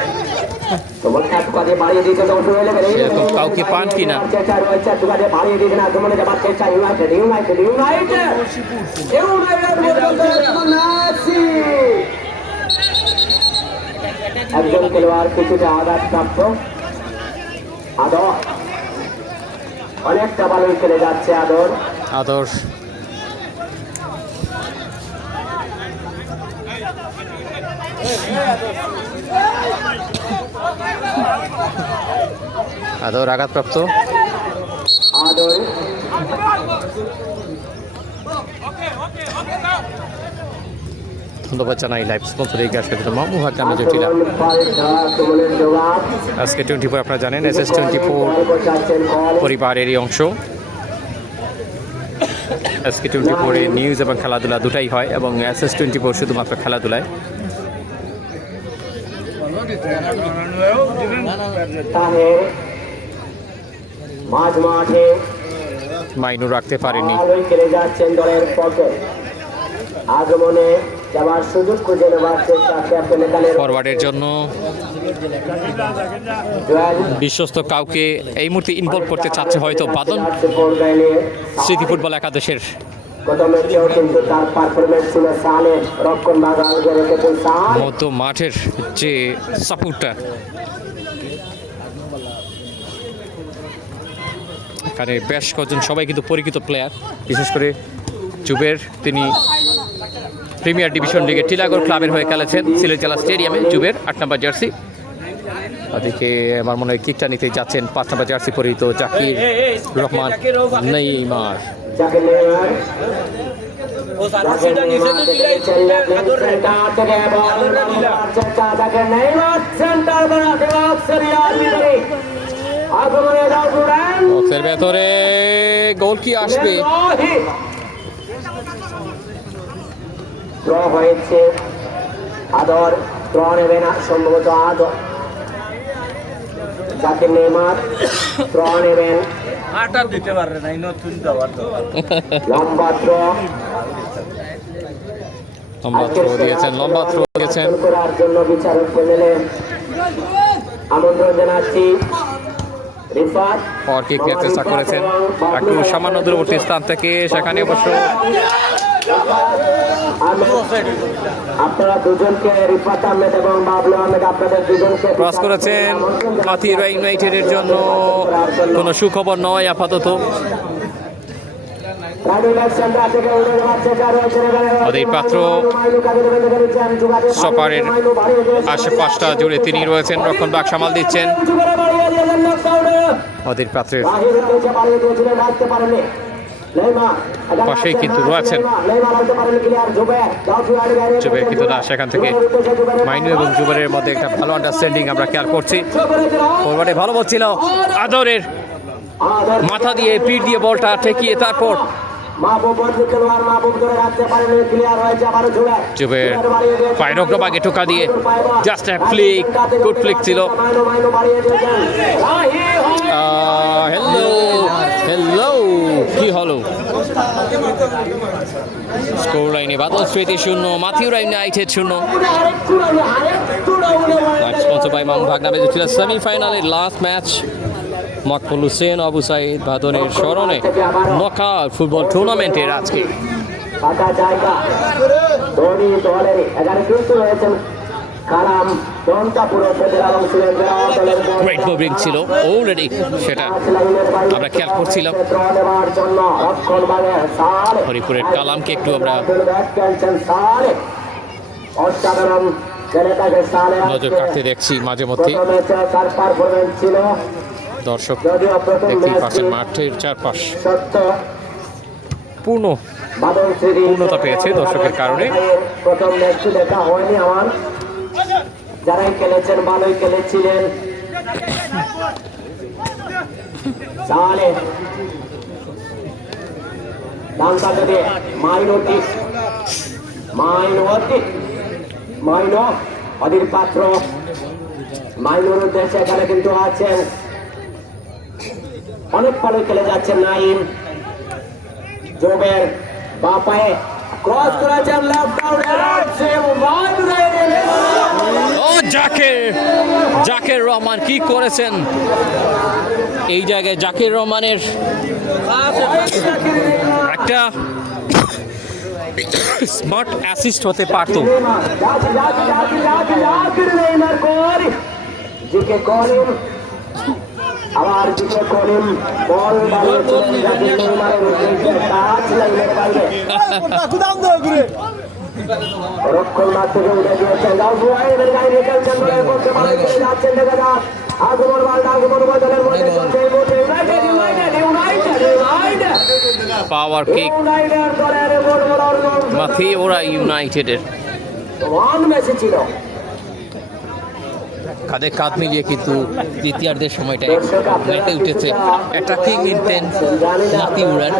এরকম কাউকে পান কিনা? একজন খেলোয়াড় কিছুটা আঘাতপ্রাপ্ত, আদর অনেকটা ভালোই খেলে যাচ্ছে। আদর্শ আঘাতপ্রাপ্ত। ধন্যবাদ জানাই লাইভ স্পন্সর এই গ্যাস মামু হাকামে জটিলা। আজকে 24 আপনারা জানেন SS24 পরিবারেরই অংশ। আজকে 24 এ নিউজ এবং খেলাধুলা দুটাই হয়, এবং SS24 শুধুমাত্র খেলাধুলায়। মাইনু রাখতে পারেনি, খেলে যাচ্ছেন দলের পক্ষে। আগমনে যাওয়ার সুযোগ খুঁজে নেওয়ার চেষ্টা ক্যাপ্টেন এখানে ফরওয়ার্ডের জন্য বিশ্বস্ত কাউকে এই মুহূর্তে ইনভলভ করতে চাচ্ছে হয়তো বাদন স্মৃতি ফুটবল একাদশের গত ম্যাচেও কিন্তু তার পারফরমেন্স ছিল সালে রক্ষণ ভাগ আগে রেখেছেন সাল মধ্য মাঠের যে সাপোর্টটা এখানে বেশ কজন সবাই কিন্তু পরিচিত প্লেয়ার, বিশেষ করে জুবের, তিনি প্রিমিয়ার ডিভিশন লিগে টিলাগড় ক্লাবের হয়ে খেলেছেন সিলেট জেলা স্টেডিয়ামে। জুবের 8 নম্বর জার্সি, ওদিকে আমার মনে হয় কিকটা নিতে যাচ্ছেন 5 নম্বর জার্সি পরিহিত জাকির রহমান নেইমার। বক্সের ভেতরে গোল কি আসবে? ড্র হয়েছে, আদর ড্র নেবে না সম্ভবত আদর, যাকে নেইমার ড্র নেবেন, দিতে পারবে না নতুন দেওয়ার লম্বা ড্র দিয়েছেন, লম্বা থ্রো দিয়েছেন। করার জন্য বিচারক প্যানেলে আমন্ত্রণ জানাচ্ছি। রিফাত পর কিক দেওয়ার চেষ্টা করেছেন একটু সামান্য দূরবর্তী স্থান থেকে, সেখানে অবশ্য আপনারা দুজনকে, রিফাত আহমেদ এবং বাবলু আহমেদ, আপনাদের দুজনকে ক্রস করেছেন মাথিরা ইউনাইটেডের জন্য কোনো সুখবর নয় আপাতত। অধীর পাত্র সপারের আশেপাশটা জুড়ে তিনি রয়েছেন, রক্ষণ বাগ সামাল দিচ্ছেন। অধীর পাত্রের পাশেই কিন্তু রয়েছেন জুবের, কিন্তু না, সেখান থেকে মাইনু এবং জুবেরের মধ্যে একটা ভালো আন্ডারস্ট্যান্ডিং আমরা খেয়াল করছি। ফরওয়ার্ডে ভালো বল ছিল আদরের, মাথা দিয়ে পিঠ দিয়ে বলটা ঠেকিয়ে তারপর জুবের পায়ের অগ্রভাগে টোকা দিয়ে জাস্ট ফ্লিক, গুড ফ্লিক ছিল। হ্যালো হ্যালো, কি হলো? স্কোর লাইনে বাদল স্মৃতি 0, মাথিউরা ইউনাইটেড 0। স্পন্সর বাই মামুন ভাগ নামে ছিল সেমিফাইনালের লাস্ট ম্যাচ। মকবুল হোসেন, আবু সাইদ ভাদনের স্মরণে নকআউট ফুটবল টুর্নামেন্টের আজকে গ্রেট মুভিং ছিল অলরেডি, সেটা আমরা খেয়াল করছিলাম। হরিপুরের কালামকে একটু আমরা নজর কাটতে দেখছি মাঝে মধ্যে। দর্শক দেখতেই পাচ্ছেন মাঠের চারপাশ পূর্ণতা পেয়েছে দর্শকের কারণে। প্রথম ম্যাচটি দেখা হয়নি আমার, যারাই খেলেছেন ভালোই খেলেছিলেন। তাহলে ডান পাশে দিয়ে মাইনো অধীর পাত্র, মাইনোর উদ্দেশ্যে এখানে কিন্তু আছেন, অনেক ভালো খেলে যাচ্ছেন নাইম। জোবের বাপায়ে ক্রস করেছেন লেফট ও জাকির রহমান কি করেছেন এই জায়গায়? জাকির রহমানের একটা স্মার্ট অ্যাসিস্ট হতে পারতো। আবার দিকে করিম বল রক্ষণ মাঠ থেকে উঠে দিয়েছেন, যাচ্ছেন দেখা যাক আগমন বদলের মধ্যে পাওয়ার কিক মাথিউরা ইউনাইটেডের ছিল। কাঁধে কাঁধ মিলিয়ে কিন্তু দ্বিতীয়ার্ধের সময়টায় মেতে উঠেছে অ্যাটাকিং ইন্টেন্স মাথিউরার।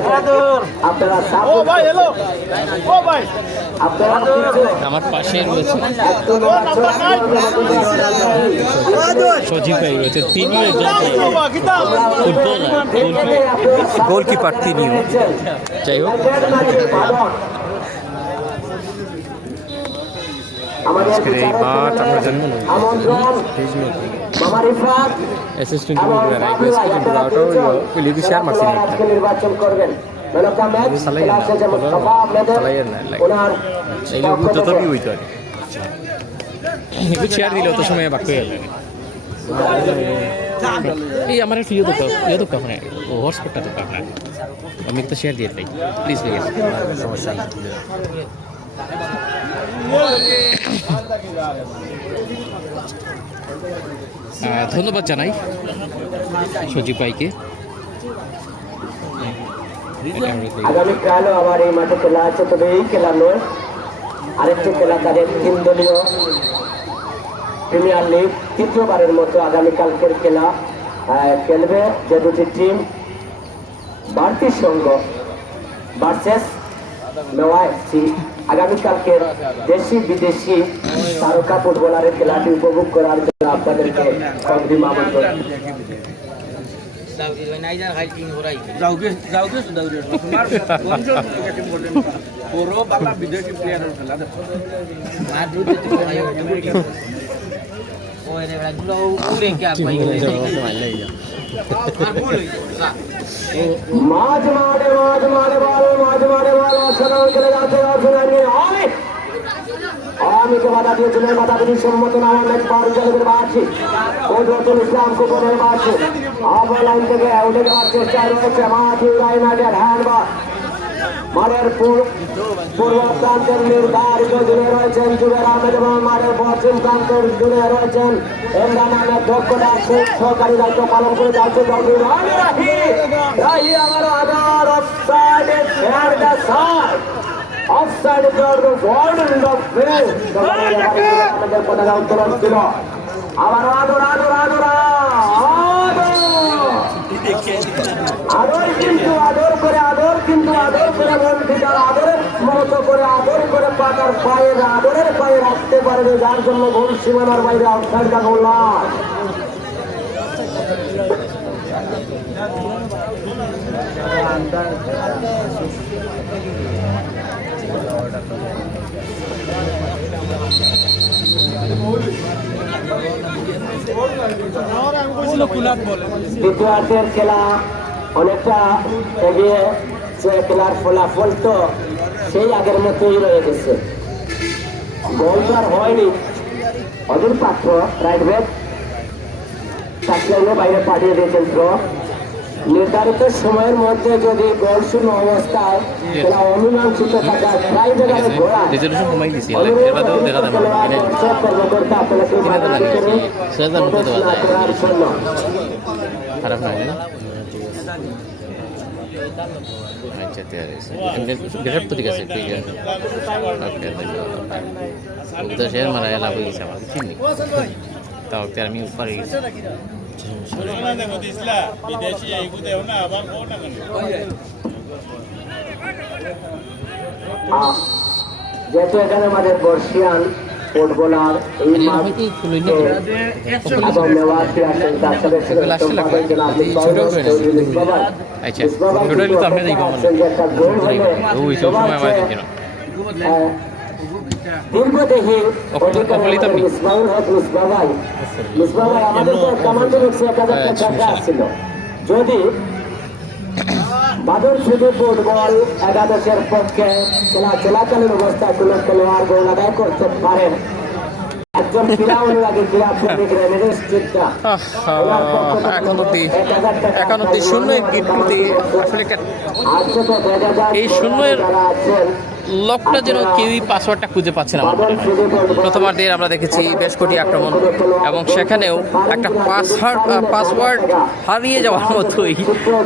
আমার পাশে রয়েছে সজীব ভাই রয়েছে, তিনিও একজন ফুটবলার, গোলকিপার তিনিও। যাই হোক, আজকের এই মাঠ আমরা জানি অ্যাসিস্ট্যান্ট লিগি শেয়ার মারছেন নির্বাচন করবেন শেয়ার দিলে অত সময় বাক্য এই আমার একটু ইয়ে দোকান হটস্পটটা দোকান আপনার আমি একটা শেয়ার দিয়ে দিই প্লিজ প্লিজ সমস্যা নেই। ধন্যবাদ জানাই সজীব ভাইকে। আগামীকালও আবার এই মাঠে খেলা আছে, তবে এই খেলা নয়, আরেকটি খেলা তাদের 3 দলীয় প্রিমিয়ার লিগ তৃতীয়বারের মতো আগামীকালকের খেলা খেলবে যে দুটি টিম, ভারতী সংঘ ভার্সেস মেওয়া এফসি। আগামীকালকের দেশি বিদেশি তারকা ফুটবলারের খেলাটি উপভোগ করার জন্য আপনাদেরকে অগ্রিম আমন্ত্রণ। মাঝ মারে বল অসাধারণ খেলে যাচ্ছে আমিকে বাধা দিয়েছিলেন, বাধাগুলি সম্মত না আমার ম্যাচ পাওয়ার জগতের বাড়ছে নজরুল ইসলাম কুপনের বাড়ছে আবার লাইন থেকে উঠে যাওয়ার চেষ্টায় রয়েছে মাঠে রাইনাটের হ্যান্ডবল। মাঠের পূর্ব প্রান্তের নির্ধারিত জুড়ে রয়েছেন জুবের আহমেদ এবং মাঠের পশ্চিম প্রান্তের জুড়ে রয়েছেন ইমরান আহমেদ। দক্ষতা সহকারী দায়িত্ব পালন করে যাচ্ছে অফসাইড উত্তোলন ছিল। আবার আদর আদর করে মন ফিটার আদরের মতো করে আদর করে পাতার পায়ের আদরের পায়ে রাখতে পারবে, যার জন্য গোল সীমানার বাইরে অফসাইড কা গোল নয়। দ্বিতীয়ার্ধের খেলা অনেকটা এগিয়ে, সে খেলার ফলাফল তো সেই আগের মতোই রয়ে গেছে। গোল তো আর হয়নি। অদূর পাত্র রাইট ব্যাক টাচলাইনের বাইরে পাঠিয়ে দিয়েছেন থ্রো। নির্ধারিত সময়ের মধ্যে যদি গোল শূন্য অবস্থায় খেলা অমীমাংসিত থাকা প্রায় জায়গায় ঘোরা কর্মকর্তা আপনাকে করার জন্য খারাপ নয় আচ্ছা ঠিক আছে ঠিক আছে ওকে শেয়ার মারা লাভ হয়ে গেছে আমার চিনি তাও আমি উপরে গেছি যেহেতু এখানে আমাদের বর্ষিয়ান ফুটবলার এই দীর্ঘদেহী যদি বাদল শুধু ফুটবল একাদশের পক্ষে খেলা চলাকালীন অবস্থায় কোন খেলোয়াড় গোল আদায় করতে পারেন, একজন ক্রীড়া অনুরাগী ক্রীড়া প্রেমিক রেমিডেস চিত্রা একান্নটি শূন্য এই শূন্যের লকটা যেন কেউই পাসওয়ার্ডটা খুঁজে পাচ্ছে না। প্রথমার্ধের আমরা দেখেছি বেশ কোটি আক্রমণ এবং সেখানেও একটা পাসওয়ার্ড হারিয়ে যাওয়ার মতোই,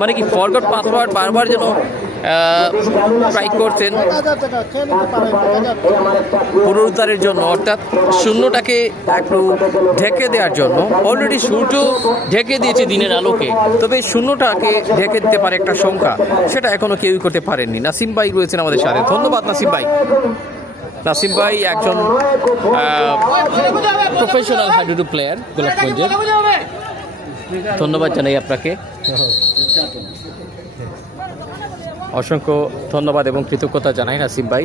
মানে কি ফরগট পাসওয়ার্ড বারবার যেন ট্রাই করছেন পুনরুদ্ধারের জন্য, অর্থাৎ শূন্যটাকে একটু ঢেকে দেওয়ার জন্য। অলরেডি সূর্য ঢেকে দিয়েছে দিনের আলোকে, তবে শূন্যটাকে ঢেকে দিতে পারে একটা সংখ্যা, সেটা এখনো কেউই করতে পারেননি। নাসিম ভাই রয়েছেন আমাদের সাথে, ধন্যবাদ নাসিম ভাই। নাসিম ভাই একজন প্রফেশনাল হাডুডু প্লেয়ার গোলাপগঞ্জের, ধন্যবাদ জানাই আপনাকে, অসংখ্য ধন্যবাদ এবং কৃতজ্ঞতা জানাই নাসিম ভাই।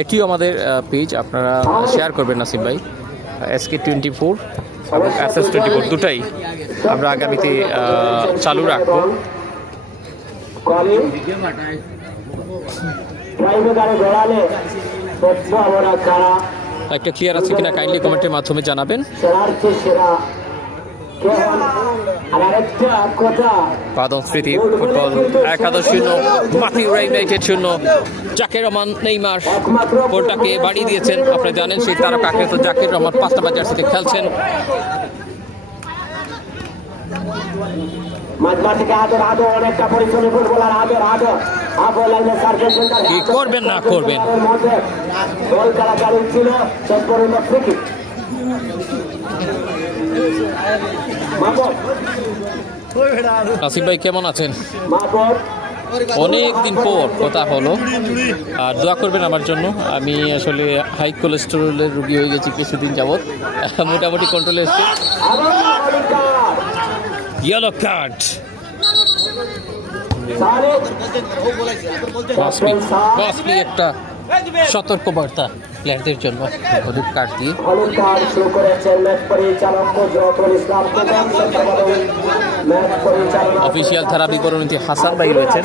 এটিও আমাদের পেজ, আপনারা শেয়ার করবেন নাসিম ভাই। SK24 এবং SS24 দুটাই আমরা আগামীতে চালু রাখবো। একটা ক্লিয়ার আছে কিনা কাইন্ডলি কমেন্টের মাধ্যমে জানাবেন। বাদন স্মৃতি ফুটবল একাদশ 0, মাথিউরা ইউনাইটেড 0। জাকির রহমান নেইমার গোলটাকে বাড়িয়ে দিয়েছেন। আপনারা জানেন সেই তারকা তো জাকির রহমান 5 নম্বর জার্সিতে খেলছেন। কি করবেন না করবেন, নাসিম ভাই কেমন আছেন? অনেক দিন পর কথা হলো, আর দোয়া করবেন আমার জন্য। আমি আসলে হাই কোলেস্টেরলের রোগী হয়ে গেছি কিছুদিন যাবৎ, মোটামুটি কন্ট্রোলে এসছে। ইয়েলো কার্ড, একটা সতর্ক বার্তা প্লেয়ারদের জন্য হলুদ কার্ড দিয়ে। অফিসিয়াল ধারা বিবরণীতে হাসান ভাই রয়েছেন।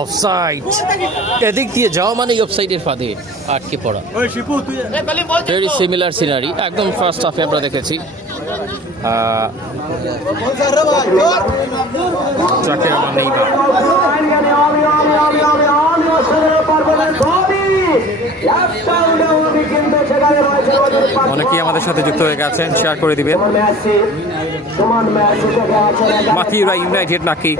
অফসাইড, এদিক দিয়ে যাওয়া মানে অফসাইডের ফাঁদে আটকে পড়া। ভেরি সিমিলার সিনারি, একদম ফার্স্ট হাফে আমরা দেখেছি। জাকির রহমান নেইমার, অনেকেই আমাদের সাথে যুক্ত হয়ে গেছেন, শেয়ার করে দিবেন। মাথিউরা ইউনাইটেড নাকি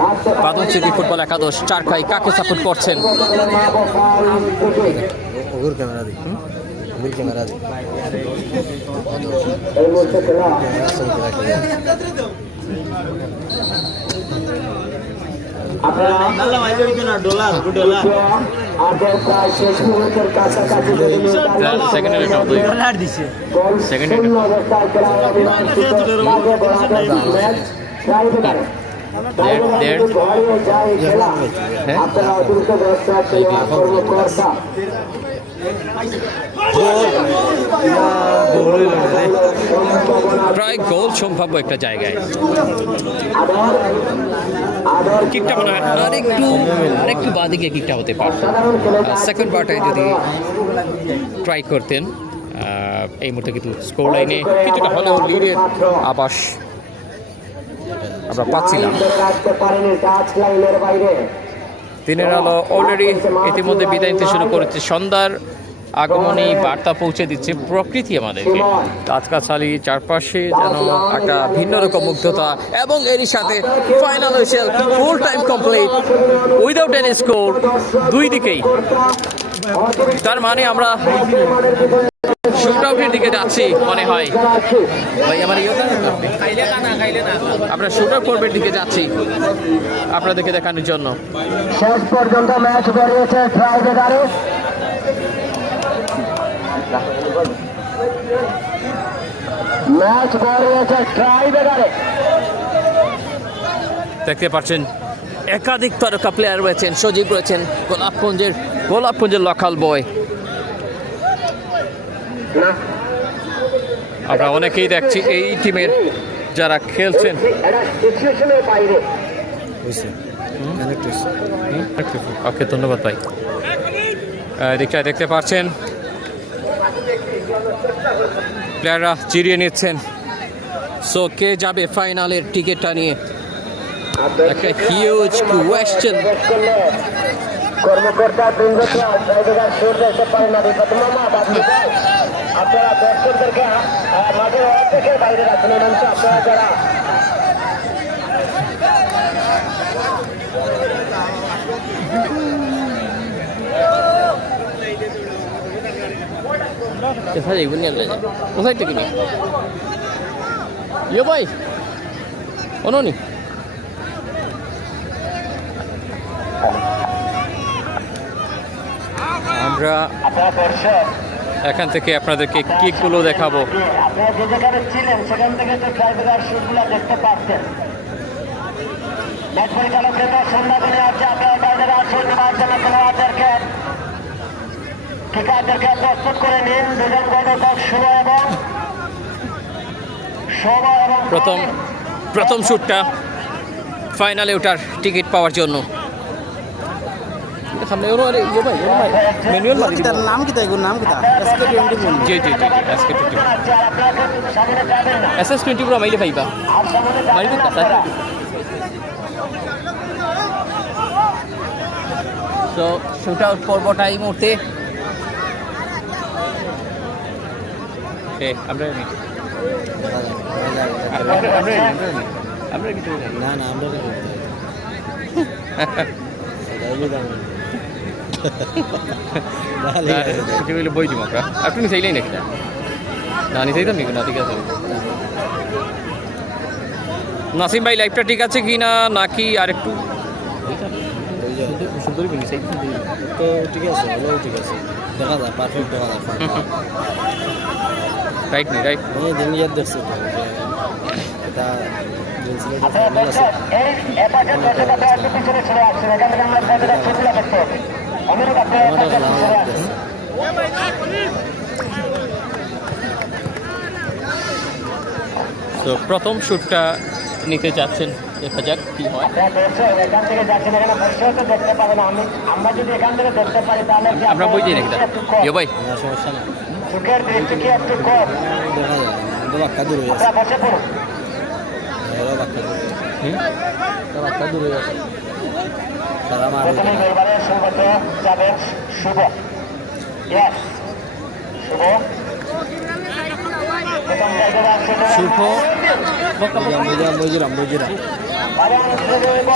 বাদন স্মৃতি ফুটবল একাদশ চারখাই কাকে সাপোর্ট করছেন? প্রায় গোল সম্ভাব্য একটা জায়গায় কিকটা মনে হয় আরেকটু বাদিকে কিকটা হতে পারত। সেকেন্ড পার্টে যদি ট্রাই করতেন। এই মুহূর্তে কিন্তু স্কোর লাইনে কিছুটা হলেও লিডের আভাস আমরা পাচ্ছিলাম। দিনের আলো অলরেডি ইতিমধ্যে বিদায় নিতে শুরু করেছে। সন্ধ্যার আগমনী বার্তা পৌঁছে দিচ্ছে প্রকৃতি আমাদেরকে। গাছগাছালি চারপাশে যেন একটা ভিন্ন রকম মুগ্ধতা, এবং এরই সাথে final whistle, full time complete without any score দুই দিকেই। তার মানে আমরা শুট আউটের দিকে যাচ্ছি মনে হয় ভাই। আমার আমরা শুট আউট পর্বের দিকে যাচ্ছি আপনাদেরকে দেখানোর জন্য। শেষ পর্যন্ত ম্যাচ বেরিয়েছে ট্রাইব্রেকারে। ম্যাচ বেরিয়েছে ট্রাইব্রেকারে। দেখতে পাচ্ছেন একাধিক তারকা প্লেয়ার রয়েছেন, সজীব রয়েছেন, গোলাপগঞ্জের লোকাল বয়। আমরা অনেকেই দেখছি এই টিমের যারা খেলছেন। ওকে, ধন্যবাদ ভাই। দেখতে পাচ্ছেন প্লেয়াররা চিরিয়ে নিচ্ছেন। সো কে যাবে ফাইনালের টিকিটটা নিয়ে, একটা হিউজ কোয়েশ্চেন। কর্মকর্তা আপনারা দর্শকদেরকে মাঠের অর্ধেকের বাইরে রাখেন। আপনারা যারা কোথায় থেকে নিয়ে ইয়ে ভাই অননি আমরা এখান থেকে আপনাদেরকে কিকগুলো দেখাবো। আপনারা যে যেখানে ছিলেন সেখান থেকে তো ড্রাইভার শুটগুলো দেখতে পাচ্ছেন। ম্যাচ পরিচালকের সন্ধ্যাগুলি আছে, আপনারা ড্রাইভার শুট নেওয়ার জন্য খেলোয়াড়দেরকে ঠিকাদারকে প্রস্তুত করে নিন। দুজন গোলরক্ষক শুভ এবং প্রথম শুটটা ফাইনালে ওঠার টিকিট পাওয়ার জন্য। নাম কি তাই নাম কি জি জি জি SK20 SS20 পুরো মাইলে পাইবা মাইলে কথা। তো শুট আউট পর্বটা এই মুহূর্তে আমরা না না আমরা বই দিব আমরা আপনি চাইলেই নাকি না নি চাইতাম নাকি না? ঠিক আছে নাসিম ভাই, লাইফটা ঠিক আছে কি না নাকি আর একটু সুন্দরই বলি তো ঠিক আছে, ঠিক আছে, দেখা যায় পারফেক্ট দেখা যায়। রাইট নেই রাইট দিন ইয়াদ দেখছি এটা তো প্রথম শুটটা নিতে যাচ্ছেন, দেখা যাক কি হয়। এখান থেকে যাচ্ছেন, এখানে বসেও তো দেখতে পাবেন। আমরা যদি এখান থেকে দেখতে পারি তাহলে আমরা বই দিই নাকি ভাই? সমস্যা না, চোখের দৃষ্টি কি একটু কম দেখা যায়। বাক্কা দূর হয়ে যাচ্ছে, বসে পড়ুন। বাক্কা দূর হয়ে যাচ্ছে। প্রথমে দরবারে শুভত যাবেন শুভ। শুভ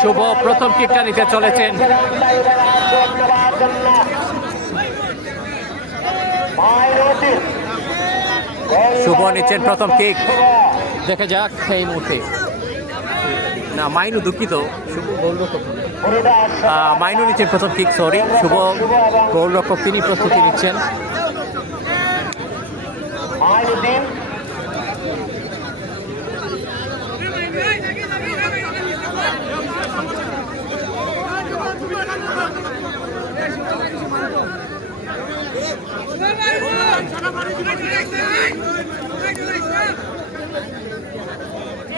শুভ প্রথম কিকটা নিতে চলেছেন। শুভ নিচ্ছেন প্রথম কিক, দেখা যাক এই মুহূর্তে। না মাইনু দুঃখিত, শুভ গোলরক্ষক মাইনু নিচ্ছেন প্রথম কিক, সরি শুভ গোলরক্ষক তিনি প্রস্তুতি নিচ্ছেন।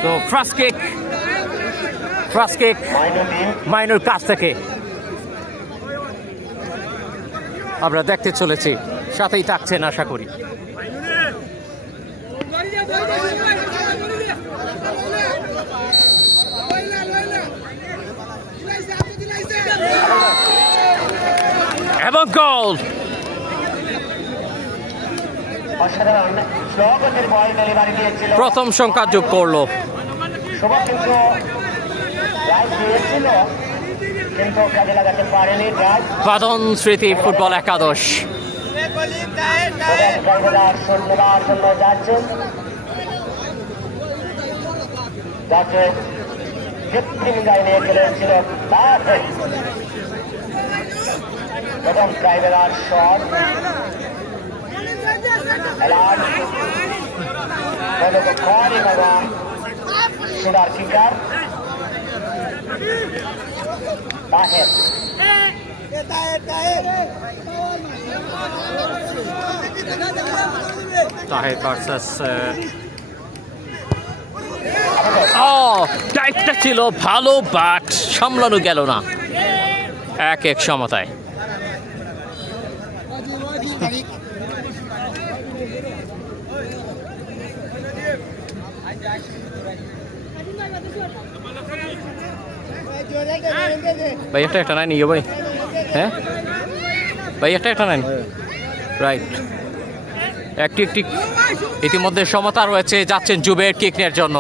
তো ফার্স্ট কিক মাইনুর কাছ থেকে আমরা দেখতে চলেছি, সাথেই থাকছেন আশা করি। এবং গোল। প্রথম সংখ্যা যোগ করলো, বাঁধন স্মৃতি ফুটবল একাদশ। প্রথম ড্রাইভার শট সুদার কিকার তাহের ভার্সেস টাইপটা ছিল ভালো, বাট সামলানো গেল না। এক সমতায় ভাই একটা নাই নিও ভাই। হ্যাঁ ভাই একটা নাই, রাইট। একটি ইতিমধ্যে সমতা রয়েছে, যাচ্ছেন জুবের কিক নেওয়ার জন্য।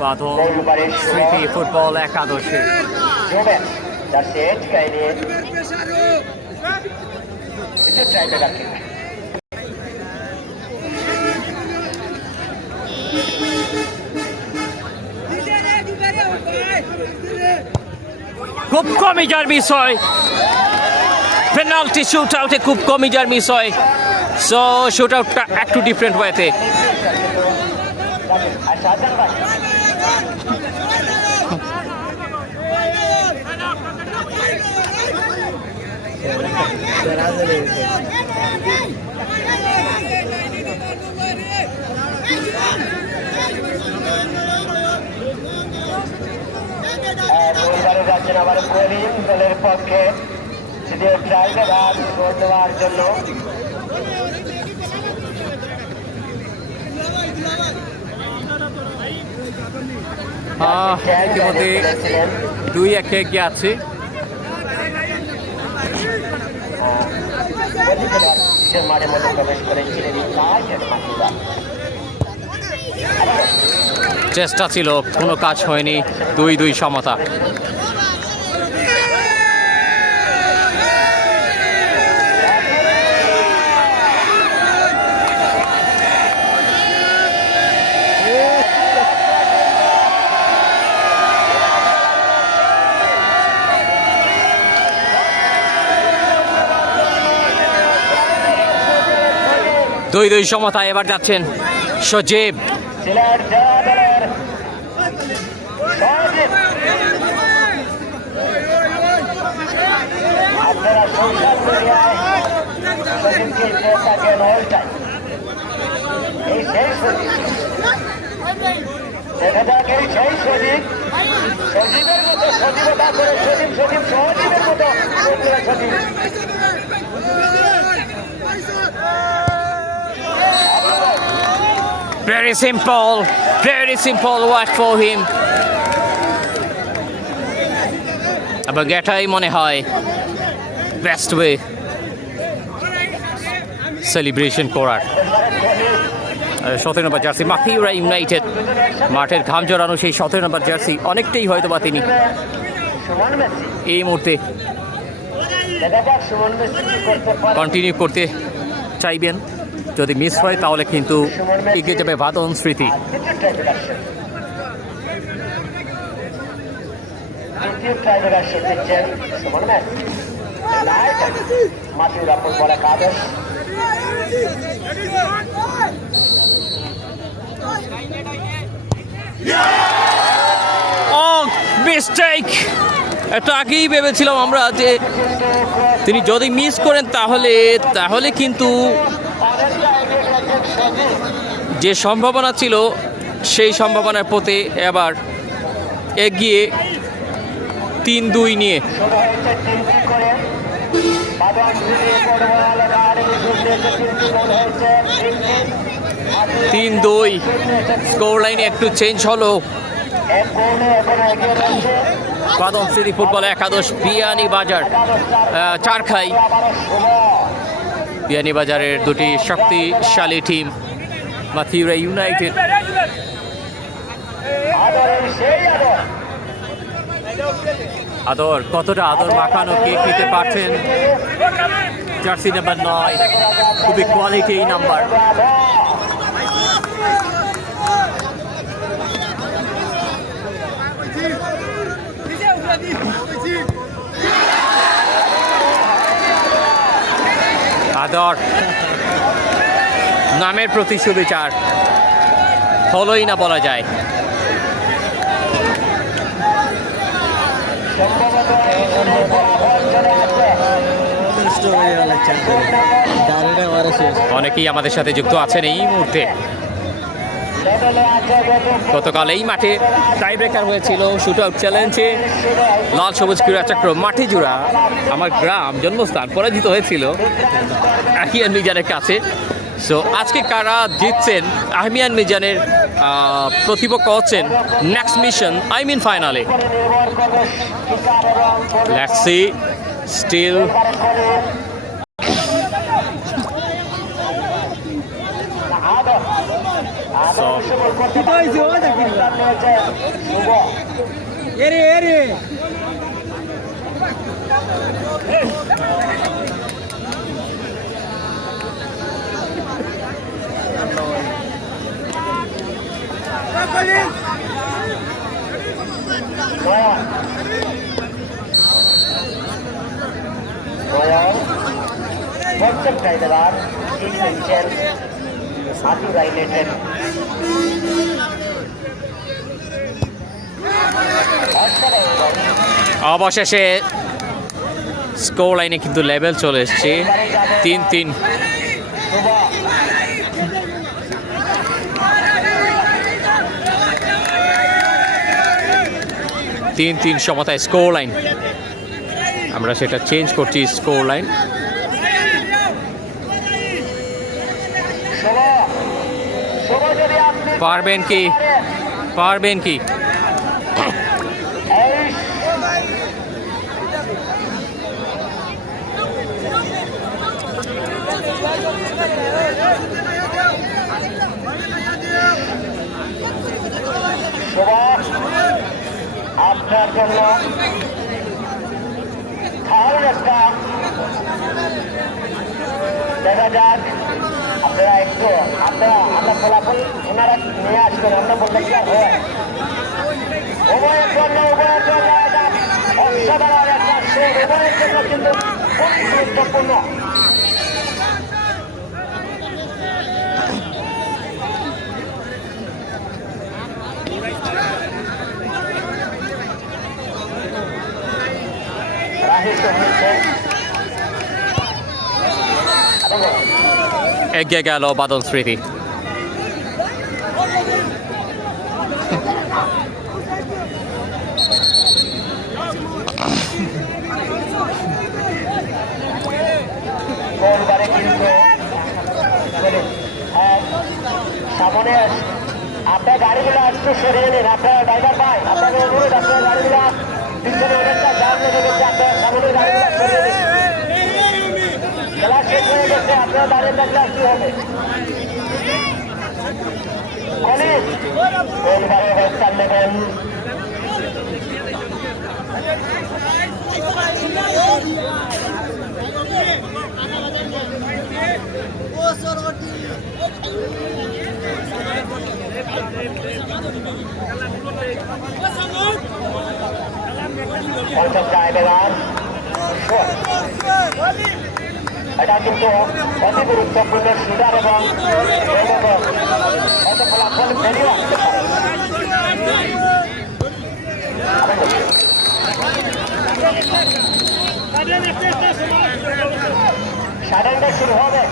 বাঁধন স্মৃতি ফুটবল একাদশে খুব কমই যার মিস হয়, পেনাল্টি শুট আউটে খুব কমই যার মিস হয়। সো শুট আউটটা একটু ডিফারেন্ট ওয়েতে। যাচ্ছেন আবার করিম দলের পক্ষে ট্রাইবের হাত গোল দেওয়ার জন্য। ইতিমধ্যে 2-1 এগিয়ে আছে। মাঠের মধ্যে প্রবেশ করেছিলেন চেষ্টা ছিল, কোনো কাজ হয়নি, 2-2 সমতা। দুই দুই সমতায় এবার যাচ্ছেন সজীব। আপনারা সোশ্যাল মিডিয়ায় সজীবকে থাকেন অলটাই। এই সেই সজীব, দেখা যাক এই সেই সজীব, সজীবের মতো সজীবতা করে সজীব সজীব সজীবের মতো সজীব। Very simple work for him. এবং এটাই মনে হয় বেস্ট ওয়ে সেলিব্রেশন করার। 17 নম্বর জার্সি মাথিউরা ইউনাইটেড, মাঠের ঘাম জড়ানো সেই 17 নম্বর জার্সি অনেকটাই হয়তো বা তিনি এই মুহূর্তে কন্টিনিউ করতে চাইবেন। যদি মিস হয় তাহলে কিন্তু এগিয়ে যাবে বাদন স্মৃতি। মিস্টেক, এটা আগেই ভেবেছিলাম আমরা যে তিনি যদি মিস করেন তাহলে কিন্তু যে সম্ভাবনা ছিল সেই সম্ভাবনার পথে এবার এগিয়ে 3-2 নিয়ে। তিন দুই স্কোর লাইনে একটু চেঞ্জ হলো। বাদন সিটি ফুটবল একাদশ বিয়ানীবাজার চারখাই। বিয়ানীবাজারের দুটি শক্তিশালী টিম মাথিউরা ইউনাইটেড। আদর, কতটা আদর মাখানো কেক নিতে পারছেন জার্সি নাম্বার 9, খুবই কোয়ালিটি নাম্বার। আদর নামের প্রতি সুবিচার হলোই না বলা যায়। অনেকেই আমাদের সাথে যুক্ত আছেন এই মুহূর্তে। গতকাল এই মাঠে টাই ব্রেকার হয়েছিল শুট আউট চ্যালেঞ্জে। লাল সবুজ ক্রীড়া চক্র মাঠে জোড়া আমার গ্রাম জন্মস্থান পরাজিত হয়েছিল আহিয়ান মিজানের কাছে। সো আজকে কারা জিতছেন, আহিয়ান মিজানের প্রতিপক্ষ হচ্ছেন নেক্সট মিশন ফাইনালে। লেটস সি স্টিল প্রত্যেকটা এবার ইনভেনশন আতুরা ইউনাইটেড অবশেষে স্কোর লাইনে কিন্তু লেভেল চলে এসছে 3-3। তিন তিন সমতায় স্কোর লাইন, আমরা সেটা চেঞ্জ করছি স্কোর লাইন। পারবেন কি, পারবেন কি? আপনার জন্য খাওয়ার একটা দেখা যাক, আপনারা একটু আমরা ফলাফল ওনারা নিয়ে আসবেন, আমরা বললে কি আর হয়। উভয়ের জন্য অসাধারণ একটা শো, উভয়ের জন্য কিন্তু খুব গুরুত্বপূর্ণ। এগিয়ে গেল বাদল স্মৃতি। সামনে আপনার গাড়িগুলো একটু সরিয়ে নিন, আপনার ড্রাইভার ভাই আপনাদের অনুরোধ, আপনার গাড়িগুলো পিছনে অনেকটা জাম লেগে গেছে, আপনার সামনের গাড়িগুলো সরিয়ে নিন। খেলা শেষ হয়ে গেছে, আপনারা দাঁড়িয়ে থাকলে আর কি হবে। নেবেন এটা কিন্তু অতি গুরুত্বপূর্ণ সুদার এবং হয়তো ফলাফল বেরিয়ে আসতে পারে। সাড়ে 9টায় শুরু হবে।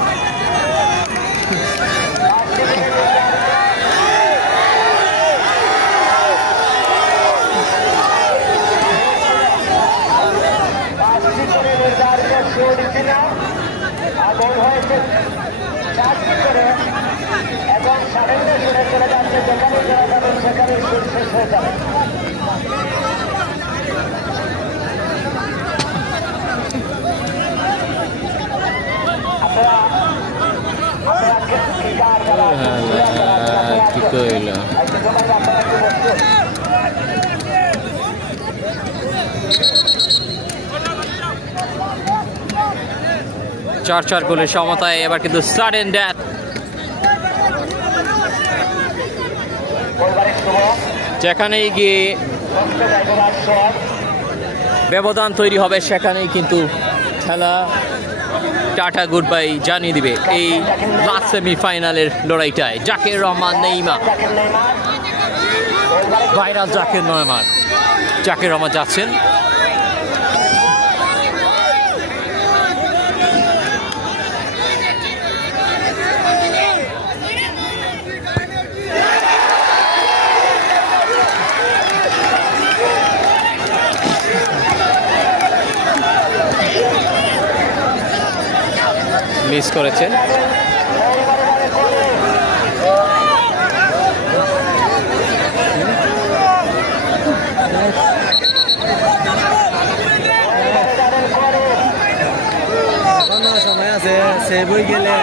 নির্ধারিত শুরু দিচ্ছি না, আগুন হয়েছে 4টি করে এবং 9:30 শুরু চলে যাচ্ছে, যেখানে চলে যাবেন সেখানে শুরু শেষ হয়ে যাবে। চার 4 গোলের সমতায় এবার কিন্তু সাডেন ডেথ। যেখানেই গিয়ে ব্যবধান তৈরি হবে সেখানেই কিন্তু খেলা টাটা গুড বাই জানিয়ে দিবে এই লাস্ট সেমিফাইনালের লড়াইটায়। Zakir Rahman Neymar, viral Zakir Neymar, Zakir Rahman যাচ্ছেন। মিস করেছেন। সময় আছে, সে বই গেলে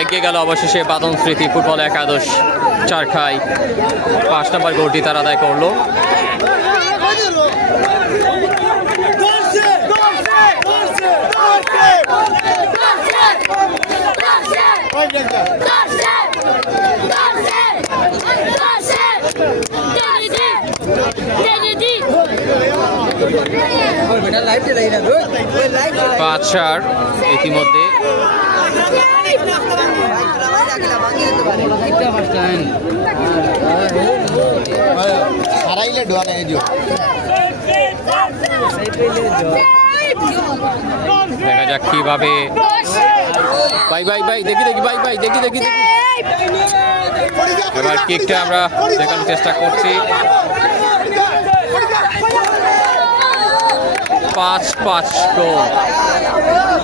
এগিয়ে গেল অবশেষে বাদন স্মৃতি ফুটবল একাদশ চারখাই 5 নম্বর গোলটি তারা আদায় করলো। বাদশার ইতিমধ্যে দেখা যাক কিভাবে ভাই ভাই ভাই দেখি দেখি ভাই ভাই দেখি দেখি দেখি এবার কিকটা আমরা দেখানোর চেষ্টা করছি। 5-5 গোল,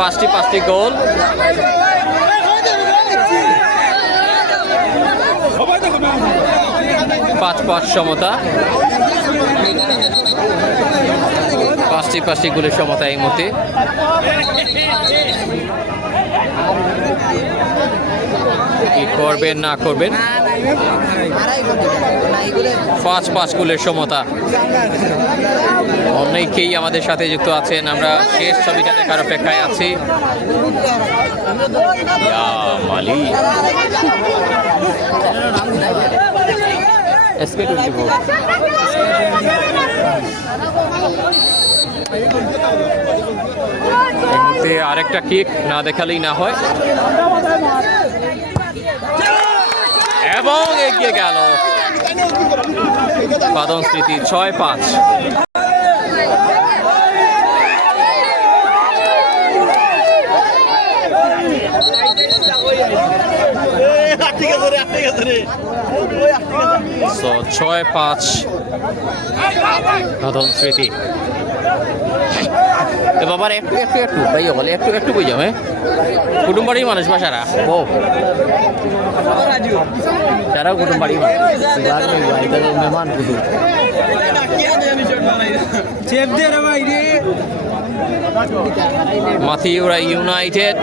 5টি গোল। পাঁচ সমতা, 5টি গোলের সমতা এই মুহূর্তে। কি করবেন না করবেন, 5 গোলের সমতা। অনেকেই আমাদের সাথে যুক্ত আছেন, আমরা শেষ ছবিটা দেখার অপেক্ষায় আছি। মালি আরেকটা কিক না দেখালেই না হয়, এবং এগিয়ে গেল বাদন স্মৃতি 6-5। So 6-5 বাদন স্মৃতি। বাবার একটু ভাই বলে একটু বুঝ যাও। হ্যাঁ, কুটুম বাড়ির মানুষ বা সারা ও সারাও কুটুম বাড়ির মেহমান কুটুম। Mathiura United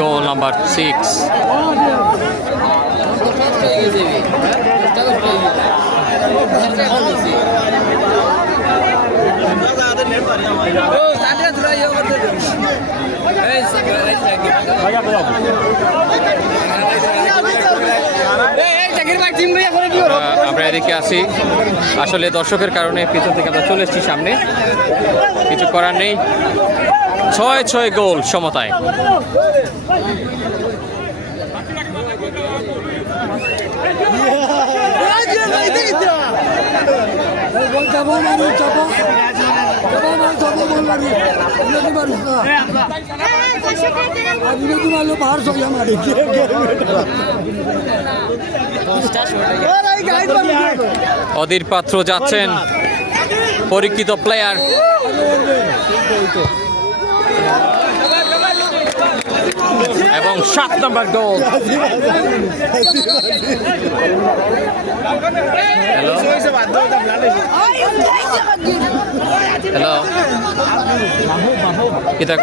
goal number 6. আমরা এদিকে আছি, আসলে দর্শকের কারণে পিছন থেকে আমরা চলে এসেছি সামনে, কিছু করার নেই। 6 গোল সমতায়। অধীর পাত্র যাচ্ছেন, পরীক্ষিত প্লেয়ার। এবং 7 নম্বর গোল। হ্যালো হ্যালো কিতা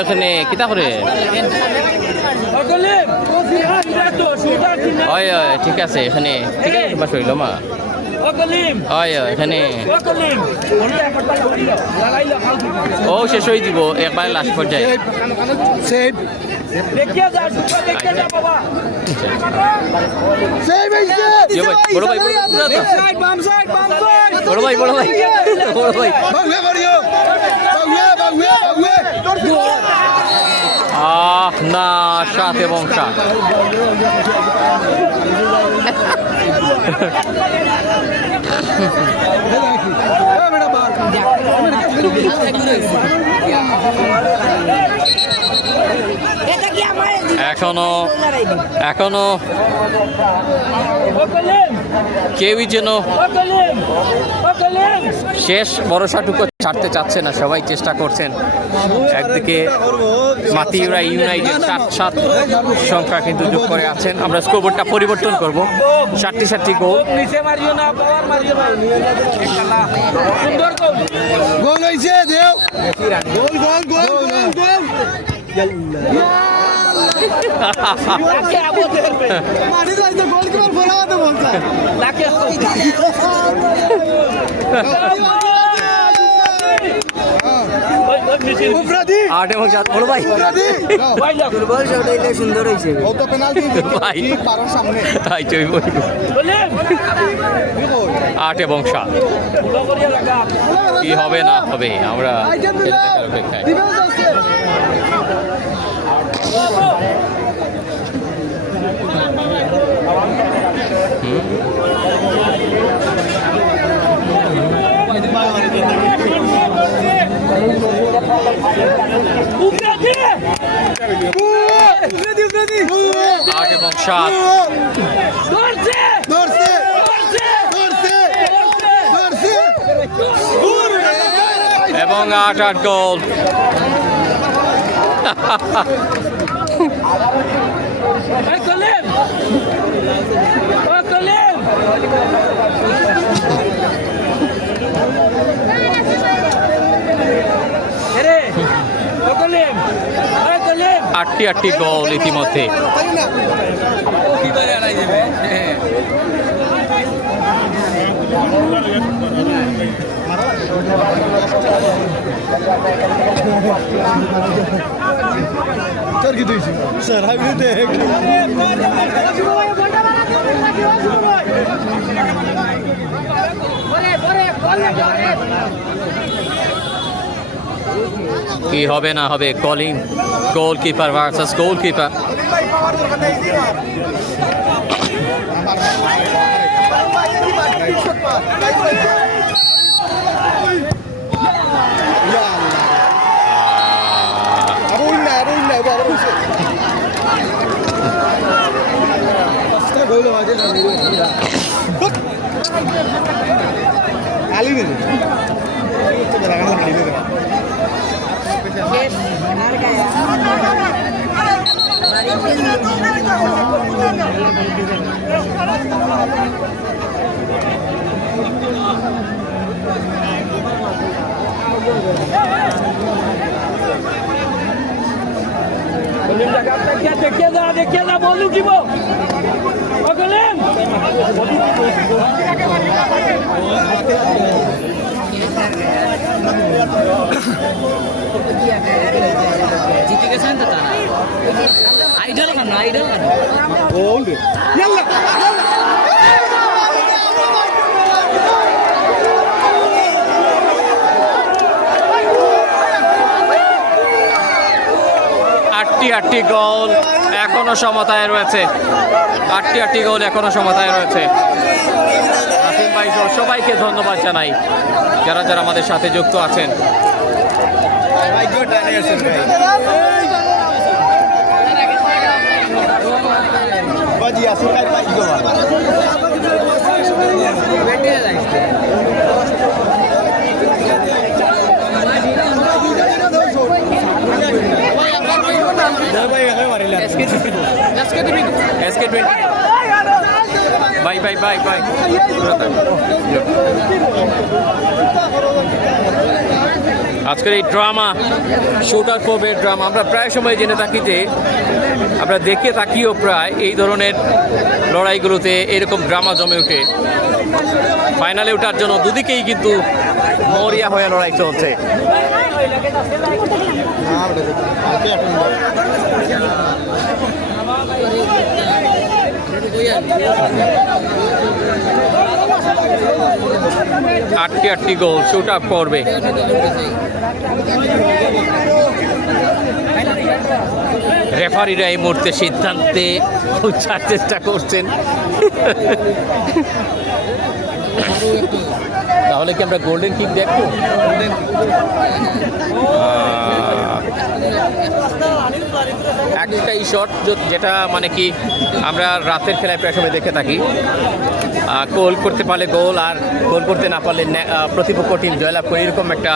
ওখানে কিতা করে? ঠিক আছে, এখানে ঠিক আছে বাস হইল মা। এখানে ও শেষ হয়ে দিব একবার লাস্ট পর্যায়ে। বড় ভাই না, 7 এবং 7। এখনো কেউই যেন শেষ ভরসাটুকু ছাড়তে চাচ্ছে না, সবাই চেষ্টা করছেন। একদিকে মাতিউরা ইউনাইটেড 7-7 সংখ্যা কিন্তু যোগ করে আছেন। আমরা স্কোরবোর্ডটা পরিবর্তন করব। 7টি গোল। গোল হইছে দেও গোল গোল গোল গোল গোল মারি যাইতো গোল কিপার ফলাতে বলতা লাকে উফরাদি 8 এবং 7 বড় ভাই ফুটবল শটটা সুন্দর হইছে। ও তো পেনাল্টি ভাই পারার সামনে তাই চই বই 8 এবং 7 কি হবে না হবে আমরা খেলতে থাকার অপেক্ষায়। আট এবং 7 এবং 8 গোল। আটটি গোল ইতিমধ্যে। তোর কি দিয়েছি স্যার আমি দেখ কি হবে না হবে কলিং গোলকিপার ভার্সাস গোলকিপার। देखिए ना बोलू की वो জিতে গেছেন তো তারা আইডল কেন আইডল কেন গোল ইয়াল্লা আটটি গোল এখনো সমতায় রয়েছে। আটটি গোল এখনো সমতায় রয়েছে। নাসিম ভাই সহ সবাইকে ধন্যবাদ জানাই যারা যারা আমাদের সাথে যুক্ত আছেন। SK20 bye bye bye bye. আজকের এই ড্রামা শুটার পর্বের ড্রামা আমরা প্রায় সময় জেনে থাকি যে আমরা দেখে থাকিও প্রায় এই ধরনের লড়াইগুলোতে এরকম ড্রামা জমে ওঠে। ফাইনালে ওঠার জন্য দুদিকেই কিন্তু মরিয়া হয়ে লড়াই চলছে। আটটি গোল শুট আপ করবে। রেফারিরা এই মুহূর্তে সিদ্ধান্তে পৌঁছার চেষ্টা করছেন। তাহলে কি আমরা গোল্ডেন কিক দেখবো? একটাই শট যেটা মানে কি আমরা রাতের খেলায় প্রায় সময় দেখে থাকি। গোল করতে পারলে গোল, আর গোল করতে না পারলে প্রতিপক্ষ টিম জয়লাভ করে, এরকম একটা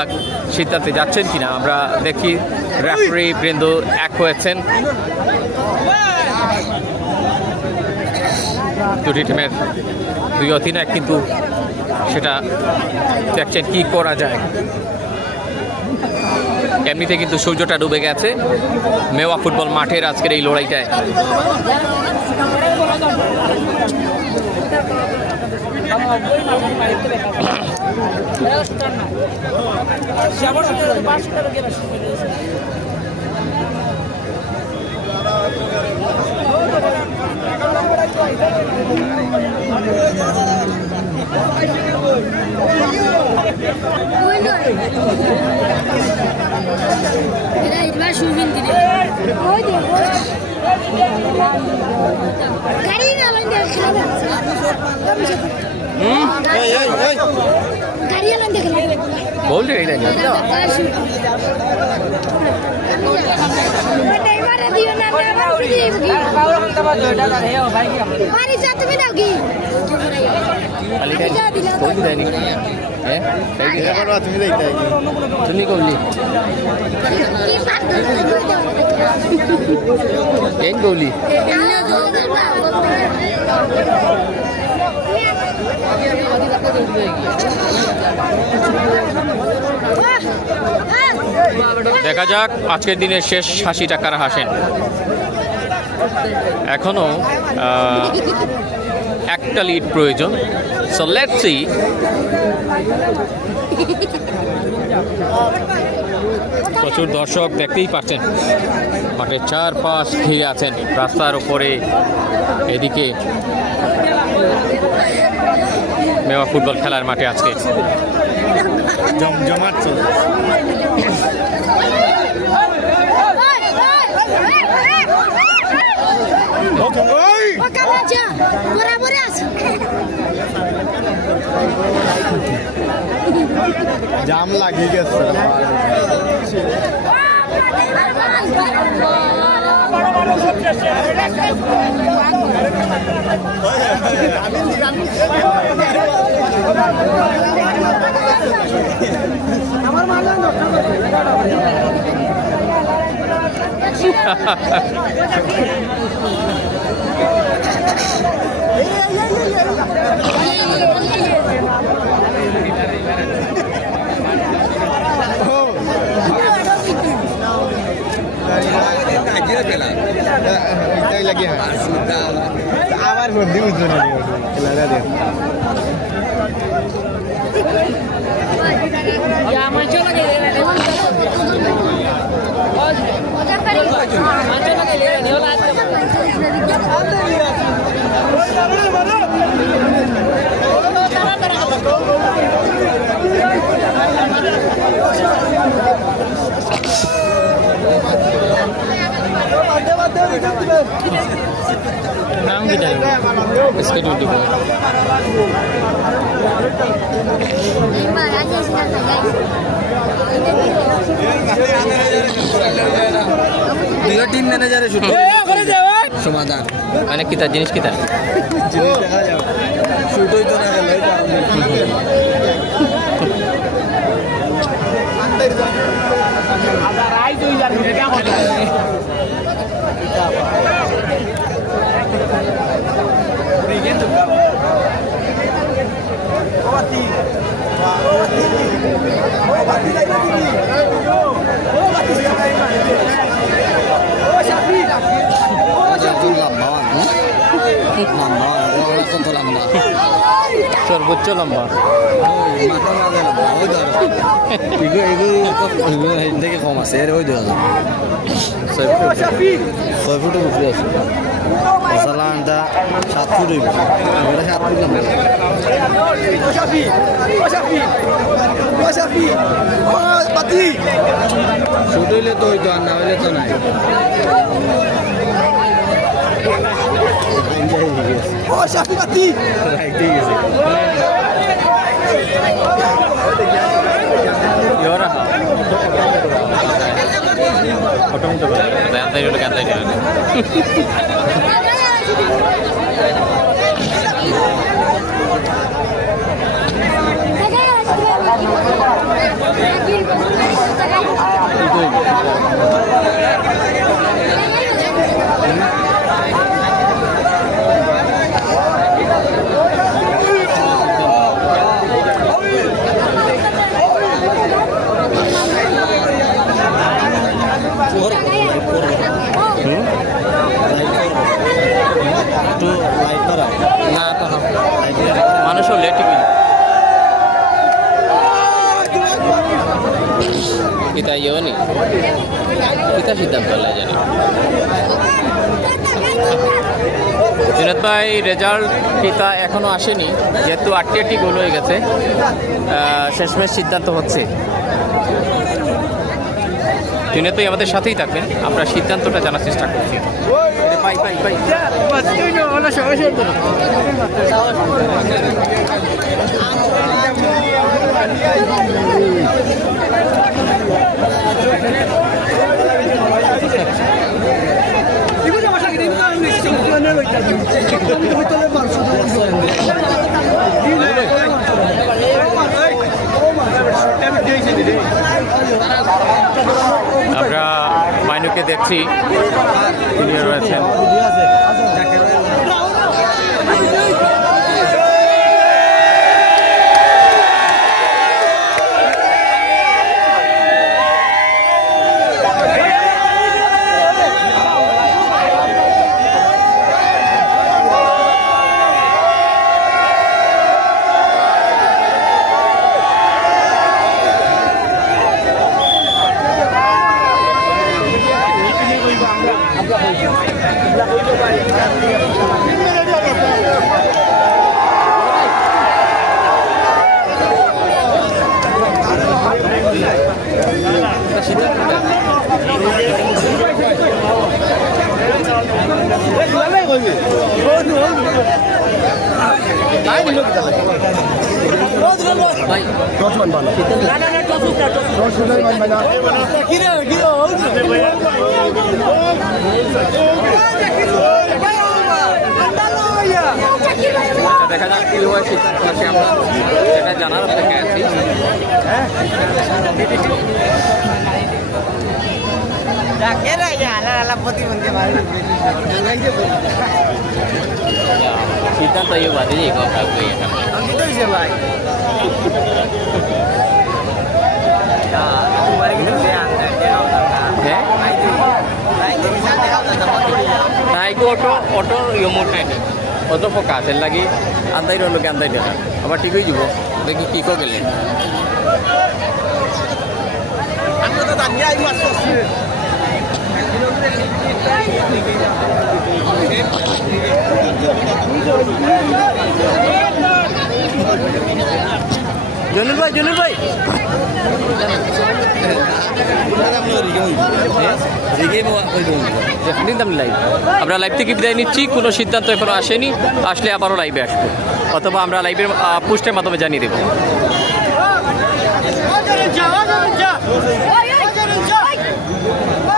সিদ্ধান্তে যাচ্ছেন কিনা আমরা দেখি। রেফারি বৃন্দ এক হয়েছেন, দুটি টিমের দুই অধিনায়ক কিন্তু সেটা দেখছেন কি করা যায়। এমনিতে কিন্তু সূর্যটা ডুবে গেছে মেওয়া ফুটবল মাঠের আজকের এই লড়াইটায়। बोल रहे हैं তুমি কবলি ಏನ್ ಗೌಲಿ দেখা যাক আজকের দিনের শেষ হাসিটা কারা হাসেন। এখনো একটা লিড প্রয়োজন, সো লেটস সি। প্রচুর দর্শক দেখতেই পাচ্ছেন, মাঠের চারপাশ ঘিরে আছেন, রাস্তার উপরে এদিকে মেওয়া ফুটবল খেলার মাঠে আজকে জমজমাট চলছে। জাম লাগিয়ে গেছে। আবার সর্দি বুঝছো না नाम की इसके ड्यूटी को टीम मैनेजर সমাধান অনেক কিতা জিনিস কিতা শুটই তো না গেল আবার আই 2000 টাকা কথা সর্বোচ্চ লম্বা থেকে কম আছে এর ওই 2000 ছয় ফুটের উপরে আছে সালানটা 7 ফুট হইব এটা 7 ফুট লম্বা ছোট হইলে তো হইতো আর না হইলে তো নাই মানুষও লেট কিতা ইয়েও নি কিতা সিদ্ধান্ত জানি জুনেদ ভাই রেজাল্ট কিতা এখনো আসেনি, যেহেতু 8টি গোল হয়ে গেছে, শেষমেশ সিদ্ধান্ত হচ্ছে। জুনেদ ভাই আমাদের সাথেই থাকবেন, আমরা সিদ্ধান্তটা জানার চেষ্টা করছি। আমরা মাইনুকে দেখছি, তিনি রয়েছেন। দেখা যাক কি হয়, সিদ্ধান্ত আসে, আমরা সেটা জানার অপেক্ষায় আছি। সিদ্ধান্ত ইয়ে বাদে যাই ভাই নাইকো অটো ইয়ে মোট নাই অত ফোকাস এর লাগি আন্দাই রইল আন্দাই দেখা আবার ঠিক হয়ে যাব। দেখি কি কো গেলেন জনুল ভাই আমরা লাইভ থেকে বিদায় নিচ্ছি, কোনো সিদ্ধান্ত এখনো আসেনি, আসলে আবারও লাইভে আসবো অথবা আমরা লাইভের পোস্টের মাধ্যমে জানিয়ে দেবো। Vai,